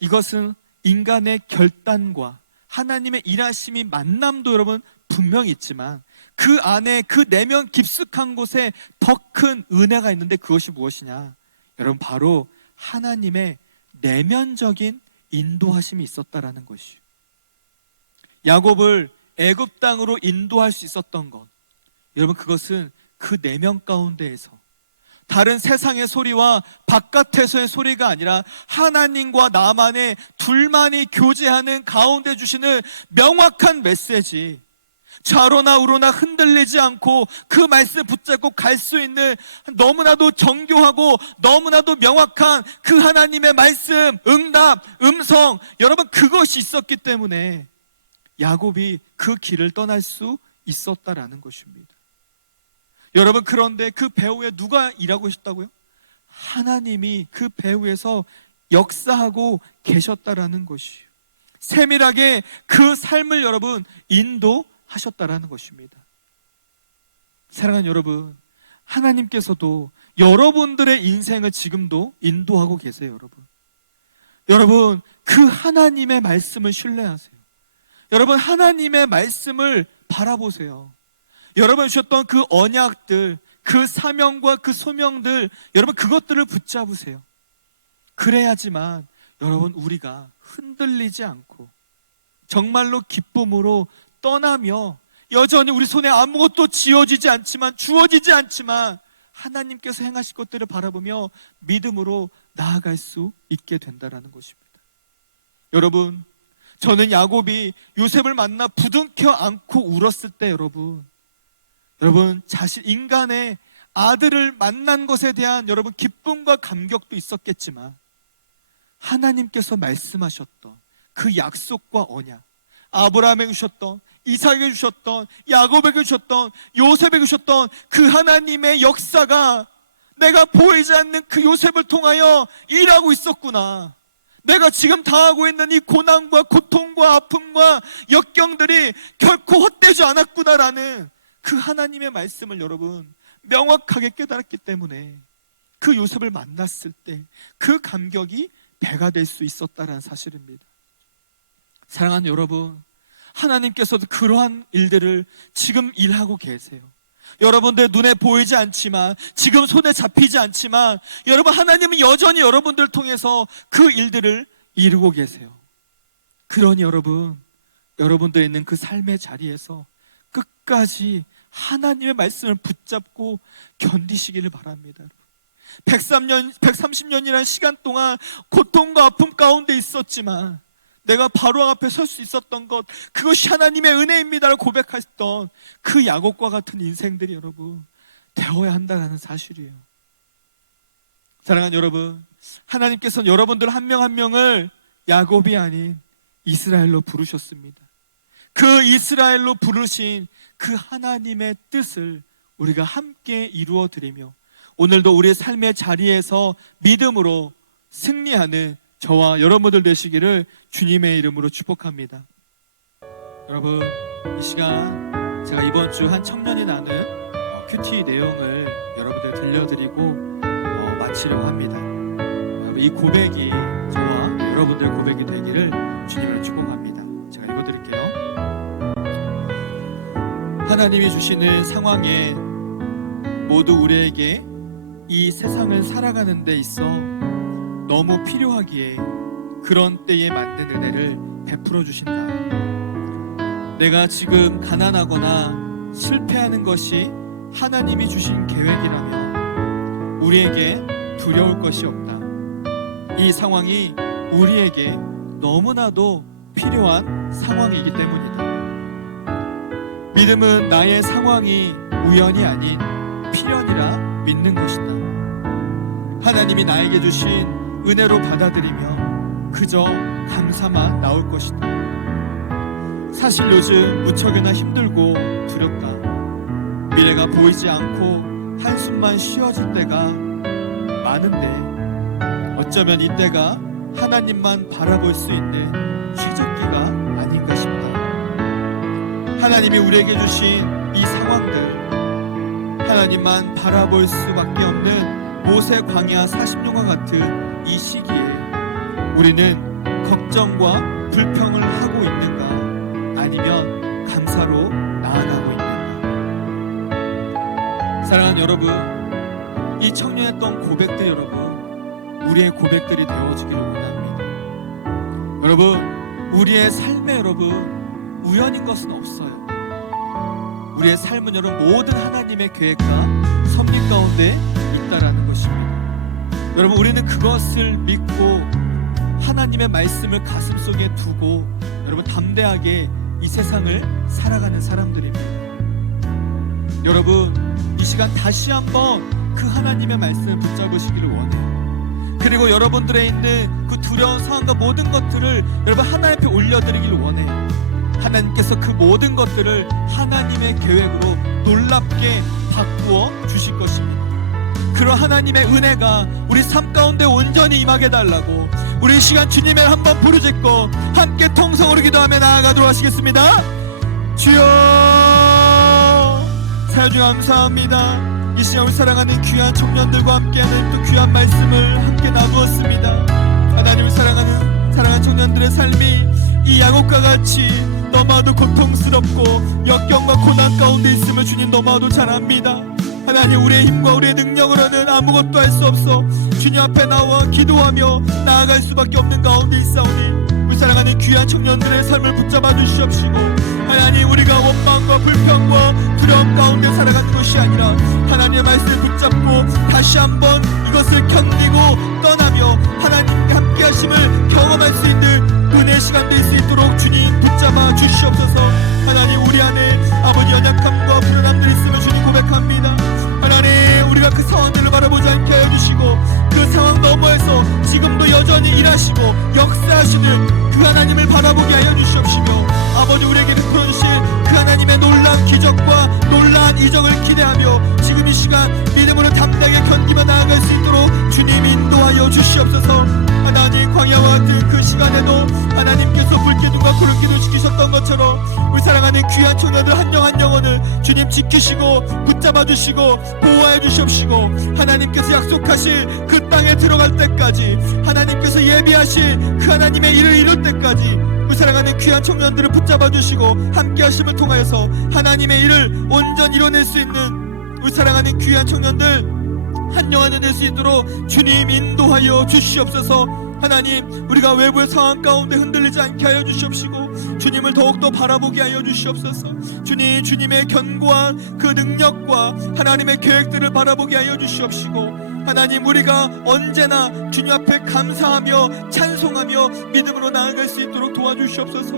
이것은 인간의 결단과 하나님의 일하심이 만남도 여러분 분명히 있지만 그 안에 그 내면 깊숙한 곳에 더 큰 은혜가 있는데, 그것이 무엇이냐? 여러분, 바로 하나님의 내면적인 인도하심이 있었다라는 것이요. 야곱을 애굽 땅으로 인도할 수 있었던 것, 여러분, 그것은 그 내면 가운데에서 다른 세상의 소리와 바깥에서의 소리가 아니라 하나님과 나만의 둘만이 교제하는 가운데 주시는 명확한 메시지, 좌로나 우로나 흔들리지 않고 그 말씀 붙잡고 갈 수 있는 너무나도 정교하고 너무나도 명확한 그 하나님의 말씀, 응답, 음성, 여러분, 그것이 있었기 때문에 야곱이 그 길을 떠날 수 있었다라는 것입니다. 여러분, 그런데 그 배후에 누가 일하고 계셨다고요? 하나님이 그 배후에서 역사하고 계셨다라는 것이에요. 세밀하게 그 삶을 여러분 인도하셨다라는 것입니다. 사랑하는 여러분, 하나님께서도 여러분들의 인생을 지금도 인도하고 계세요. 여러분, 그 하나님의 말씀을 신뢰하세요. 여러분, 하나님의 말씀을 바라보세요. 여러분 주셨던 그 언약들, 그 사명과 그 소명들, 여러분 그것들을 붙잡으세요. 그래야지만 여러분 우리가 흔들리지 않고 정말로 기쁨으로 떠나며, 여전히 우리 손에 아무것도 주어지지 않지만 하나님께서 행하실 것들을 바라보며 믿음으로 나아갈 수 있게 된다라는 것입니다. 여러분, 저는 야곱이 요셉을 만나 부둥켜 안고 울었을 때 여러분 자신 인간의 아들을 만난 것에 대한 여러분 기쁨과 감격도 있었겠지만 하나님께서 말씀하셨던 그 약속과 언약, 아브라함에게 주셨던, 이삭에게 주셨던, 야곱에게 주셨던, 요셉에게 주셨던 그 하나님의 역사가 내가 보이지 않는 그 요셉을 통하여 일하고 있었구나. 내가 지금 당하고 있는 이 고난과 고통과 아픔과 역경들이 결코 헛되지 않았구나라는 그 하나님의 말씀을 여러분 명확하게 깨달았기 때문에 그 요셉을 만났을 때 그 감격이 배가 될 수 있었다라는 사실입니다. 사랑하는 여러분, 하나님께서도 그러한 일들을 지금 일하고 계세요. 여러분들 눈에 보이지 않지만, 지금 손에 잡히지 않지만, 여러분 하나님은 여전히 여러분들을 통해서 그 일들을 이루고 계세요. 그러니 여러분, 여러분들 있는 그 삶의 자리에서 끝까지 하나님의 말씀을 붙잡고 견디시기를 바랍니다. 130년이라는 시간 동안 고통과 아픔 가운데 있었지만 내가 바로 앞에 설 수 있었던 것, 그것이 하나님의 은혜입니다라고 고백했던 그 야곱과 같은 인생들이 여러분 되어야 한다는 사실이에요. 사랑하는 여러분, 하나님께서는 여러분들 한 명 한 명을 야곱이 아닌 이스라엘로 부르셨습니다. 그 이스라엘로 부르신 그 하나님의 뜻을 우리가 함께 이루어 드리며 오늘도 우리의 삶의 자리에서 믿음으로 승리하는 저와 여러분들 되시기를 주님의 이름으로 축복합니다. 여러분, 이 시간 제가 이번 주 한 청년이 나눈 큐티 내용을 여러분들 들려드리고 마치려고 합니다. 이 고백이 저와 여러분들 고백이 되기를 주님으로 축복합니다. 제가 읽어드릴게요. 하나님이 주시는 상황에 모두 우리에게 이 세상을 살아가는 데 있어 너무 필요하기에 그런 때에 맞는 은혜를 베풀어 주신다. 내가 지금 가난하거나 실패하는 것이 하나님이 주신 계획이라면 우리에게 두려울 것이 없다. 이 상황이 우리에게 너무나도 필요한 상황이기 때문이다. 믿음은 나의 상황이 우연이 아닌 필연이라 믿는 것이다. 하나님이 나에게 주신 은혜로 받아들이며 그저 감사만 나올 것이다. 사실 요즘 무척이나 힘들고 두렵다. 미래가 보이지 않고 한숨만 쉬어질 때가 많은데 어쩌면 이때가 하나님만 바라볼 수 있는 최적기가 아닌가 싶다. 하나님이 우리에게 주신 이 상황들, 하나님만 바라볼 수밖에 없는 모세 광야 40년과 같은 이 시기에 우리는 걱정과 불평을 하고 있는가, 아니면 감사로 나아가고 있는가? 사랑하는 여러분, 이 청년했던 고백들 여러분, 우리의 고백들이 되어주기를 원합니다. 여러분, 우리의 삶에 여러분 우연인 것은 없어요. 우리의 삶은 여러분 모든 하나님의 계획과 섭리 가운데 있다라는 것입니다. 여러분, 우리는 그것을 믿고 하나님의 말씀을 가슴속에 두고 여러분 담대하게 이 세상을 살아가는 사람들입니다. 여러분, 이 시간 다시 한번 그 하나님의 말씀을 붙잡으시기를 원해요. 그리고 여러분들의 있는 그 두려운 상황과 모든 것들을 여러분 하나님 앞에 올려드리기를 원해요. 하나님께서 그 모든 것들을 하나님의 계획으로 놀랍게 바꾸어 주실 것입니다. 그런 하나님의 은혜가 우리 삶 가운데 온전히 임하게 달라고 우리 이 시간 주님을 한번 부르짖고 함께 통성으로 기도하며 나아가도록 하시겠습니다. 주여, 사랑주 감사합니다. 이 시간 우리 사랑하는 귀한 청년들과 함께하는 또 귀한 말씀을 함께 나누었습니다. 하나님을 사랑하는 청년들의 삶이 이 야곱과 같이 너무나도 고통스럽고 역경과 고난 가운데 있음을 주님 너무나도 잘 압니다. 하나님, 우리의 힘과 우리의 능력으로는 아무것도 할 수 없어 주님 앞에 나와 기도하며 나아갈 수밖에 없는 가운데 있사오니 우리 사랑하는 귀한 청년들의 삶을 붙잡아 주시옵시고 하나님, 우리가 원망과 불평과 두려움 가운데 살아가는 것이 아니라 하나님의 말씀을 붙잡고 다시 한번 이것을 견디고 떠나며 하나님과 함께 하심을 경험할 수 있는 은혜의 시간 될 수 있도록 주님 붙잡아 주시옵소서. 하나님, 우리 안에 아버지 연약함과 불안함들이 있으면 주님 고백합니다. 하나님, 우리가 그 상황들을 바라보지 않게 하여 주시고 그 상황 너머에서 지금도 여전히 일하시고 역사하시는 그 하나님을 바라보게 하여 주시옵시며 아버지, 우리에게 베풀어 주실 그 하나님의 놀라운 기적과 놀라운 이적을 기대하며 지금 이 시간 믿음으로 담대하게 견디며 나아갈 수 있도록 주님 인도하여 주시옵소서. 하나님, 광야와 같은 그 시간에도 하나님께서 불기둥과 구름기둥을 지키셨던 것처럼 우리 사랑하는 귀한 청년들 한 영 한 영혼을 주님 지키시고 붙잡아 주시고 보호하여 주시옵시고 하나님께서 약속하실 그 땅에 들어갈 때까지 하나님께서 예비하실 그 하나님의 일을 이룰 때까지 우리 사랑하는 귀한 청년들을 붙잡아 주시고 함께 하심을 통하여서 하나님의 일을 온전히 이뤄낼 수 있는 우리 사랑하는 귀한 청년들 한 영 한 영 될 수 있도록 주님 인도하여 주시옵소서. 하나님, 우리가 외부의 상황 가운데 흔들리지 않게 하여 주시옵시고 주님을 더욱더 바라보게 하여 주시옵소서. 주님, 주님의 견고한 그 능력과 하나님의 계획들을 바라보게 하여 주시옵시고 하나님, 우리가 언제나 주님 앞에 감사하며 찬송하며 믿음으로 나아갈 수 있도록 도와주시옵소서.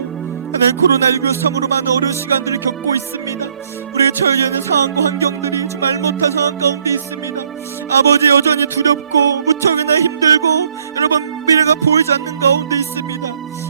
하나님, 코로나19로 참으로 많은 어려운 시간들을 겪고 있습니다. 우리가 처해져 있는 상황과 환경들이 말 못할 상황 가운데 있습니다. 아버지, 여전히 두렵고 무척이나 힘들고 여러분 미래가 보이지 않는 가운데 있습니다.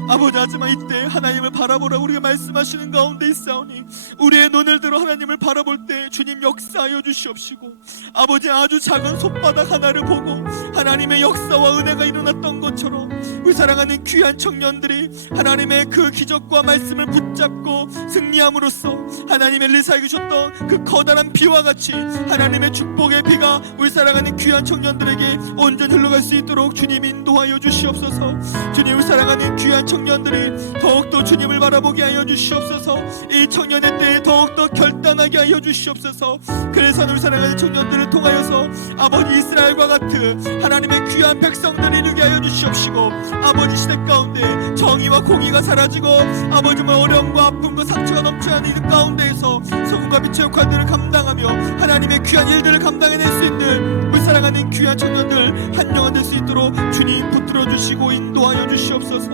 아버지, 하지만 이때 하나님을 바라보라 우리가 말씀하시는 가운데 있사오니 우리의 눈을 들어 하나님을 바라볼 때 주님 역사하여 주시옵시고 아버지, 아주 작은 손바닥 하나를 보고 하나님의 역사와 은혜가 일어났던 것처럼 우리 사랑하는 귀한 청년들이 하나님의 그 기적과 말씀을 붙잡고 승리함으로써 하나님의 리사에게 주셨던 그 커다란 비와 같이 하나님의 축복의 비가 우리 사랑하는 귀한 청년들에게 온전히 흘러갈 수 있도록 주님 인도하여 주시옵소서. 주님, 우리 사랑하는 귀한 청년들이 더욱더 주님을 바라보게 하여 주시옵소서. 이 청년의 때에 더욱더 결단하게 하여 주시옵소서. 그래서 우리 사랑하는 청년들을 통하여서 아버지, 이스라엘과 같은 하나님의 귀한 백성들을 이루게 하여 주시옵시고 아버지, 시대 가운데 정의와 공의가 사라지고 아버지, 어려움과 아픔과 상처가 넘쳐나는 이 가운데에서 소금과 빛의 역할들을 감당하며 하나님의 귀한 일들을 감당해낼 수 있는 우리 사랑하는 귀한 청년들 한 영혼 될 수 있도록 주님 붙들어 주시고 인도하여 주시옵소서.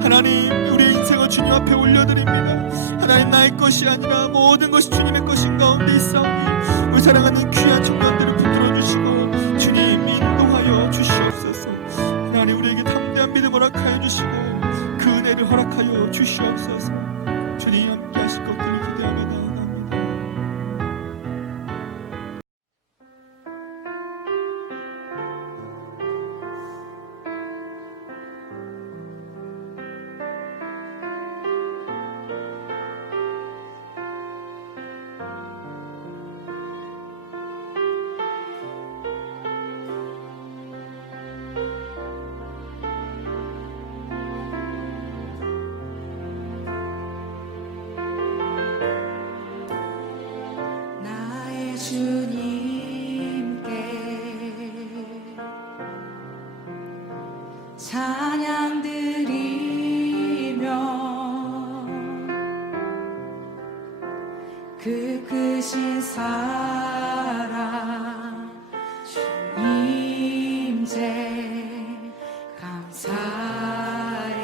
하나님, 우리의 인생을 주님 앞에 올려드립니다. 하나님, 나의 것이 아니라 모든 것이 주님의 것인 가운데 있사오니 우리 사랑하는 귀한 청년들을 붙들어 주시고 주님 인도하여 주시옵소서. 하나님, 우리에게 담대한 믿음을 허락하여 주시고 그 은혜를 허락하여 주시옵소서. 주님 함께 하실 것들을 기대하며 나아갑니다. 주님께 찬양 드리며 그 크신 사랑 주님께 감사해.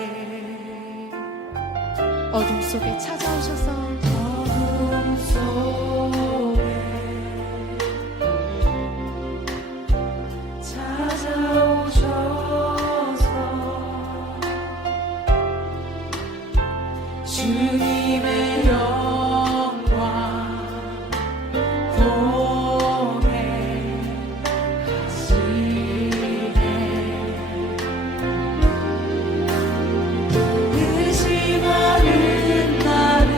어둠 속에 찾아오셔서 어둠 속에 찾아오셔서 주님의 영광 공개하시네. 의심하는 나를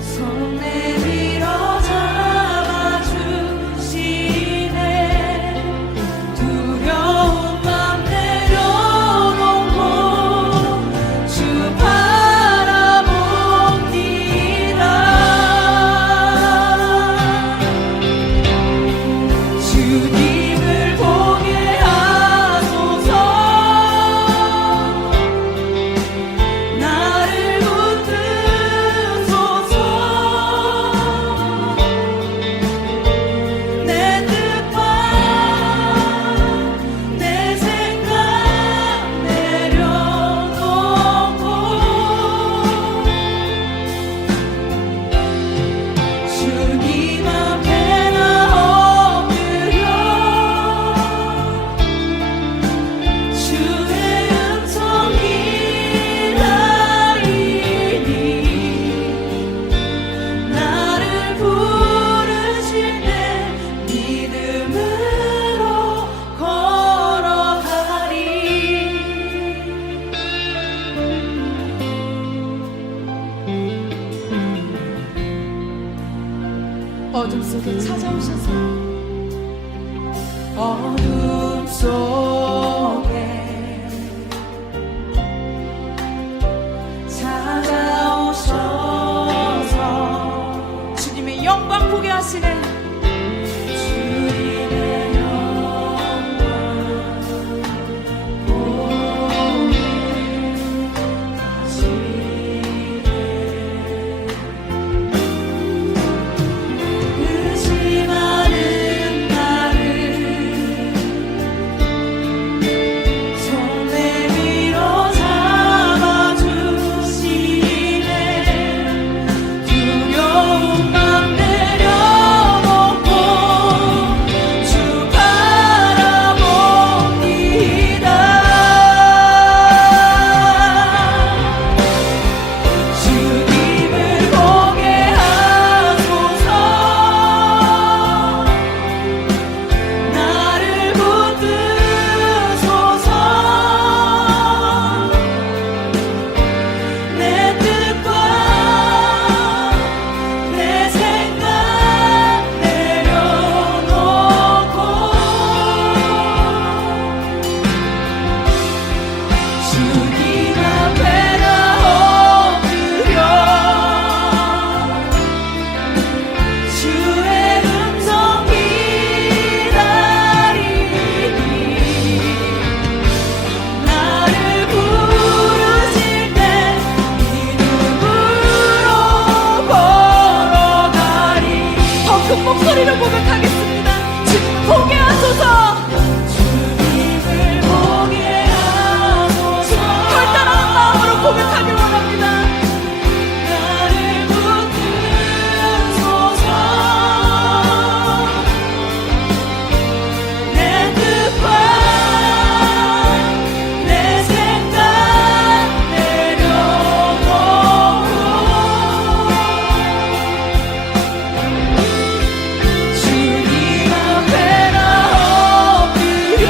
손 내밀어 잡아주시네. 두려운 맘 내려놓고 주 어둠 속에 찾아오셔서 어둠 속에 찾아오셔서 주님의 영광 보게 하시네. 주님의 영광 보게 하시네. 의심하는 나를 손 내밀어 잡아주시네. 두려운 맘 내려놓고 주 바라봅니다. 주님을 보게 하소서. 나를 붙드소서. 내 뜻과 내 생각 내려놓고 주님 앞에 나 엎드려 주의 음성 기다리니 나를 부르실 때 믿음으로 걸어가리. 더 큰 목소리로 고백하겠습니다. 주님 보게 하소서. 주님을 보게 하소서. 결단하는 마음으로 고백하길 원합니다. 나를 붙드소서. 내 뜻과 내 생각 내려놓고 주님 앞에 나 엎드려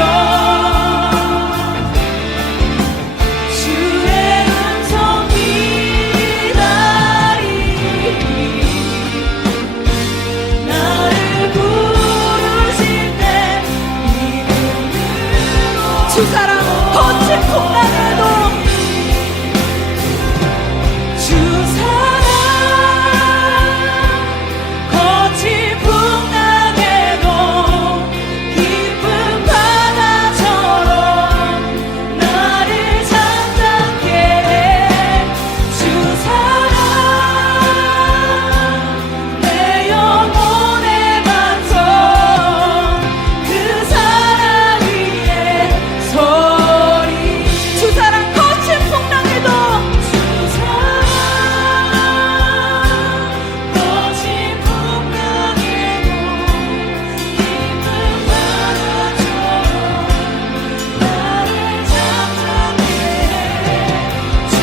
주의 음성 기다리니 나를 부르실 때 믿음으로 주 사랑 거친 풍랑에도 주 사랑 거친 풍랑에도 깊은 바다처럼 나를 잠잠케 해. 주 사랑 내 영혼의 반성 그 사랑 위에 서리. 주 사랑 거친 풍랑에도 주 사랑 거친 풍랑에도 깊은 바다처럼 나를 잠잠케 해. 주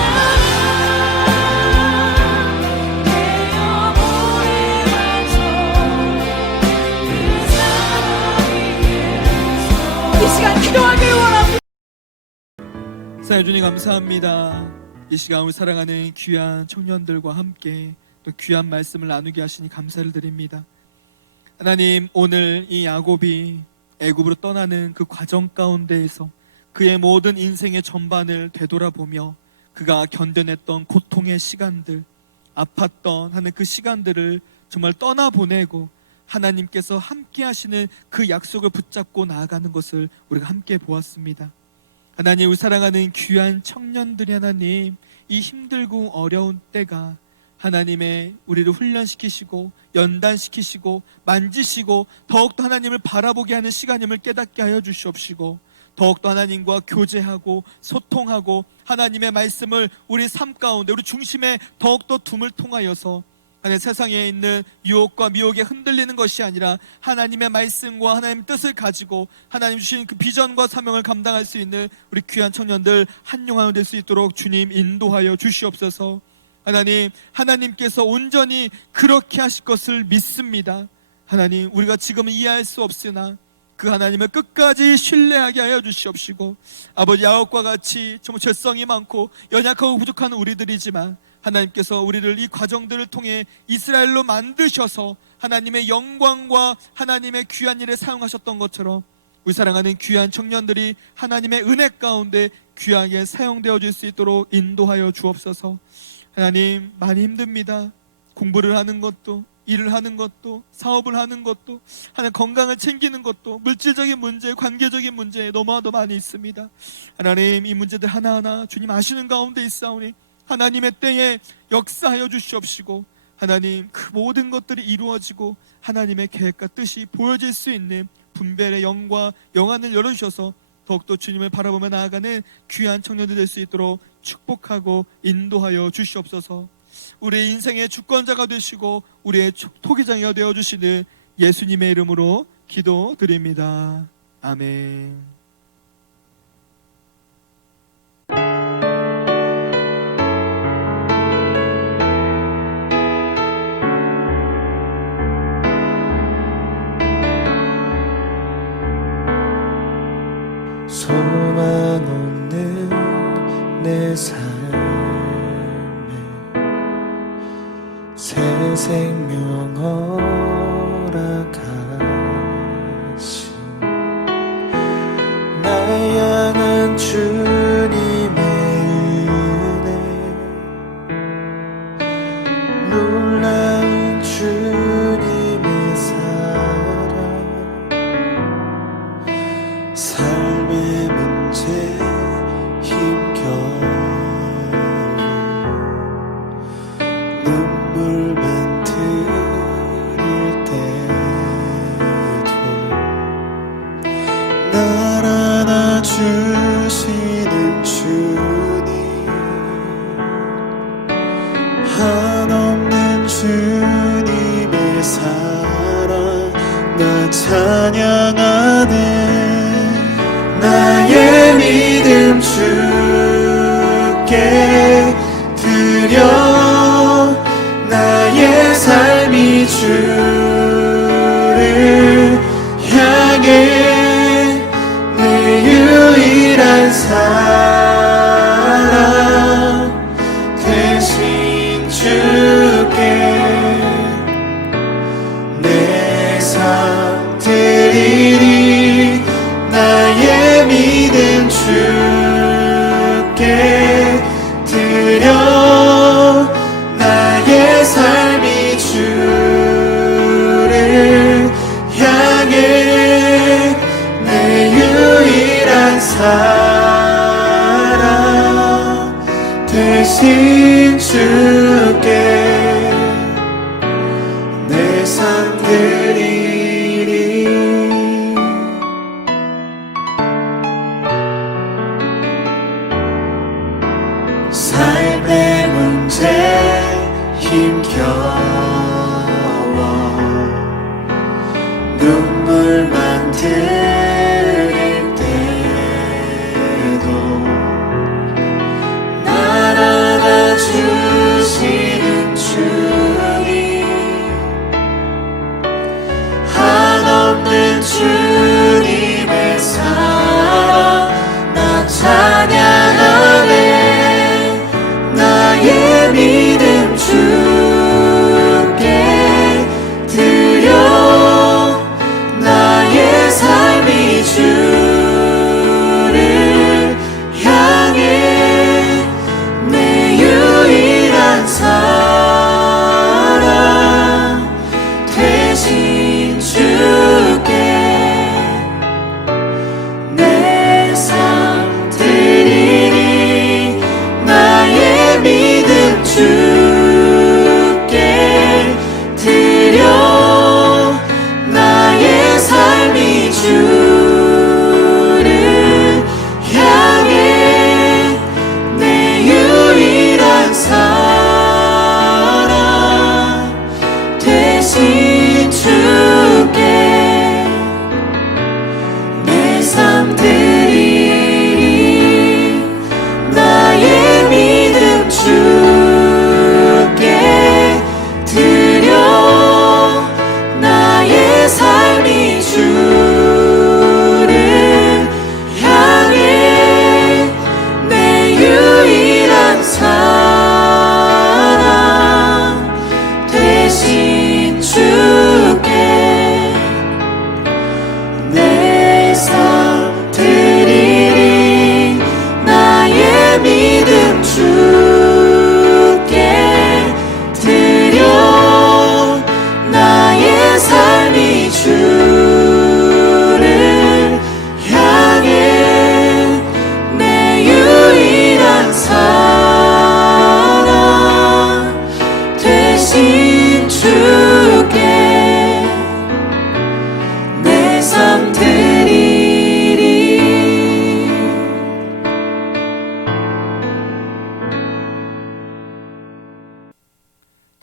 사랑 내 영혼의 반성 그 사랑 위에 이 시간 기도하길 원합니다. 사랑해 주님 감사합니다. 이 시간 우리 사랑하는 귀한 청년들과 함께 또 귀한 말씀을 나누게 하시니 감사를 드립니다. 하나님, 오늘 이 야곱이 애굽으로 떠나는 그 과정 가운데에서 그의 모든 인생의 전반을 되돌아보며 그가 견뎌냈던 고통의 시간들, 아팠던 하는 그 시간들을 정말 떠나보내고 하나님께서 함께 하시는 그 약속을 붙잡고 나아가는 것을 우리가 함께 보았습니다. 하나님, 우리 사랑하는 귀한 청년들이 하나님, 이 힘들고 어려운 때가 하나님의 우리를 훈련시키시고 연단시키시고 만지시고 더욱더 하나님을 바라보게 하는 시간임을 깨닫게 하여 주시옵시고, 더욱더 하나님과 교제하고 소통하고 하나님의 말씀을 우리 삶 가운데 우리 중심에 더욱더 둠을 통하여서 하나님, 세상에 있는 유혹과 미혹에 흔들리는 것이 아니라 하나님의 말씀과 하나님의 뜻을 가지고 하나님 주신 그 비전과 사명을 감당할 수 있는 우리 귀한 청년들 한 영혼이 될 수 있도록 주님 인도하여 주시옵소서. 하나님, 하나님께서 온전히 그렇게 하실 것을 믿습니다. 하나님, 우리가 지금 이해할 수 없으나 그 하나님을 끝까지 신뢰하게 하여 주시옵시고, 아버지, 야곱과 같이 정말 죄성이 많고 연약하고 부족한 우리들이지만 하나님께서 우리를 이 과정들을 통해 이스라엘로 만드셔서 하나님의 영광과 하나님의 귀한 일에 사용하셨던 것처럼 우리 사랑하는 귀한 청년들이 하나님의 은혜 가운데 귀하게 사용되어질 수 있도록 인도하여 주옵소서. 하나님, 많이 힘듭니다. 공부를 하는 것도, 일을 하는 것도, 사업을 하는 것도, 하나님 건강을 챙기는 것도, 물질적인 문제, 관계적인 문제 너무나도 많이 있습니다. 하나님, 이 문제들 하나하나 주님 아시는 가운데 있사오니 하나님의 때에 역사하여 주시옵시고, 하나님 그 모든 것들이 이루어지고 하나님의 계획과 뜻이 보여질 수 있는 분별의 영과 영안을 열어주셔서 더욱더 주님을 바라보며 나아가는 귀한 청년들 될 수 있도록 축복하고 인도하여 주시옵소서. 우리의 인생의 주권자가 되시고 우리의 토기장이가 되어주시는 예수님의 이름으로 기도드립니다. 아멘. 소망 없는 내 삶에 새 생명 허락하신 날 향한 주님의 은혜, 놀라운 주님의 사랑, 삶의 문제 힘겨워 눈물만 들일 때도 날 안아주시는 주님, 한없는 주님의 사랑 나 찬양하네. 나의 믿음 주께 드려, 나의 삶이 주를 향해 내 유일한 사랑 대신 주께 내 삶 드리리. 나의 믿음 주께 드려, 나의 삶이 주를 향해 내 유일한 사랑 되신 주께 내 삶 드리리. 삶의 문제 힘겨워 눈물만 흘릴 때도 날 안아주시는 주님, 한없는 주님의 사랑 나 찬양하네. 나의 믿음 주께 드려, 나의 삶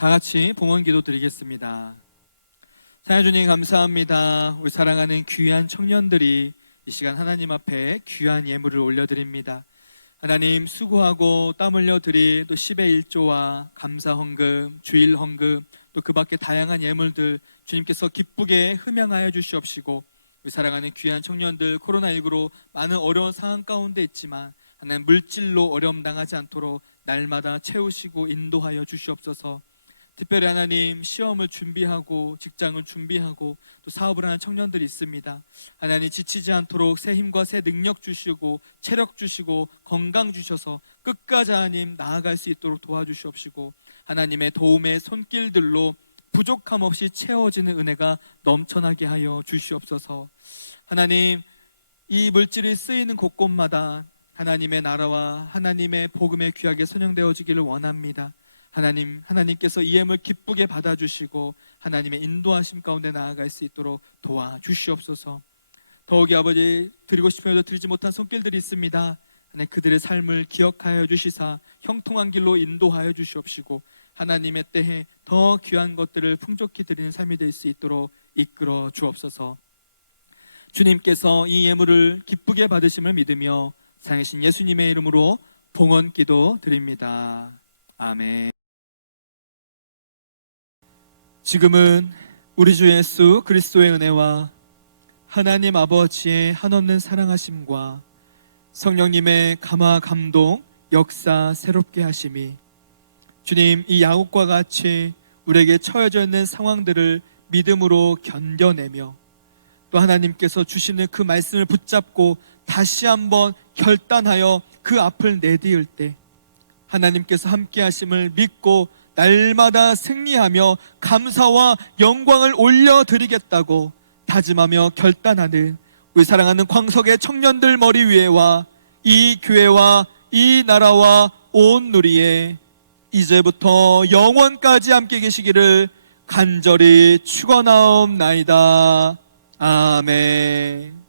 다 같이 봉헌기도 드리겠습니다. 사랑하는 주님 감사합니다. 우리 사랑하는 귀한 청년들이 이 시간 하나님 앞에 귀한 예물을 올려드립니다. 하나님 수고하고 땀 흘려 드린 또 10의 1조와 감사 헌금, 주일 헌금, 또 그 밖에 다양한 예물들 주님께서 기쁘게 흠양하여 주시옵시고, 우리 사랑하는 귀한 청년들 코로나19로 많은 어려운 상황 가운데 있지만 하나님 물질로 어려움 당하지 않도록 날마다 채우시고 인도하여 주시옵소서. 특별히 하나님 시험을 준비하고 직장을 준비하고 또 사업을 하는 청년들이 있습니다. 하나님 지치지 않도록 새 힘과 새 능력 주시고 체력 주시고 건강 주셔서 끝까지 하나님 나아갈 수 있도록 도와주시옵시고, 하나님의 도움의 손길들로 부족함 없이 채워지는 은혜가 넘쳐나게 하여 주시옵소서. 하나님 이 물질이 쓰이는 곳곳마다 하나님의 나라와 하나님의 복음의 귀하게 선용되어지기를 원합니다. 하나님께서 이 예물 기쁘게 받아주시고 하나님의 인도하심 가운데 나아갈 수 있도록 도와주시옵소서. 더욱이 아버지 드리고 싶어도 드리지 못한 손길들이 있습니다. 하나님 그들의 삶을 기억하여 주시사 형통한 길로 인도하여 주시옵시고, 하나님의 때에 더 귀한 것들을 풍족히 드리는 삶이 될 수 있도록 이끌어 주옵소서. 주님께서 이 예물을 기쁘게 받으심을 믿으며 살아계신 예수님의 이름으로 봉헌기도 드립니다. 아멘. 지금은 우리 주 예수 그리스도의 은혜와 하나님 아버지의 한없는 사랑하심과 성령님의 감화 감동 역사 새롭게 하심이 주님 이 야곱과 같이 우리에게 처해져 있는 상황들을 믿음으로 견뎌내며 또 하나님께서 주시는 그 말씀을 붙잡고 다시 한번 결단하여 그 앞을 내디딜 때 하나님께서 함께 하심을 믿고 날마다 승리하며 감사와 영광을 올려드리겠다고 다짐하며 결단하는 우리 사랑하는 광석의 청년들 머리 위에와 이 교회와 이 나라와 온 누리에 이제부터 영원까지 함께 계시기를 간절히 축원하옵나이다. 아멘.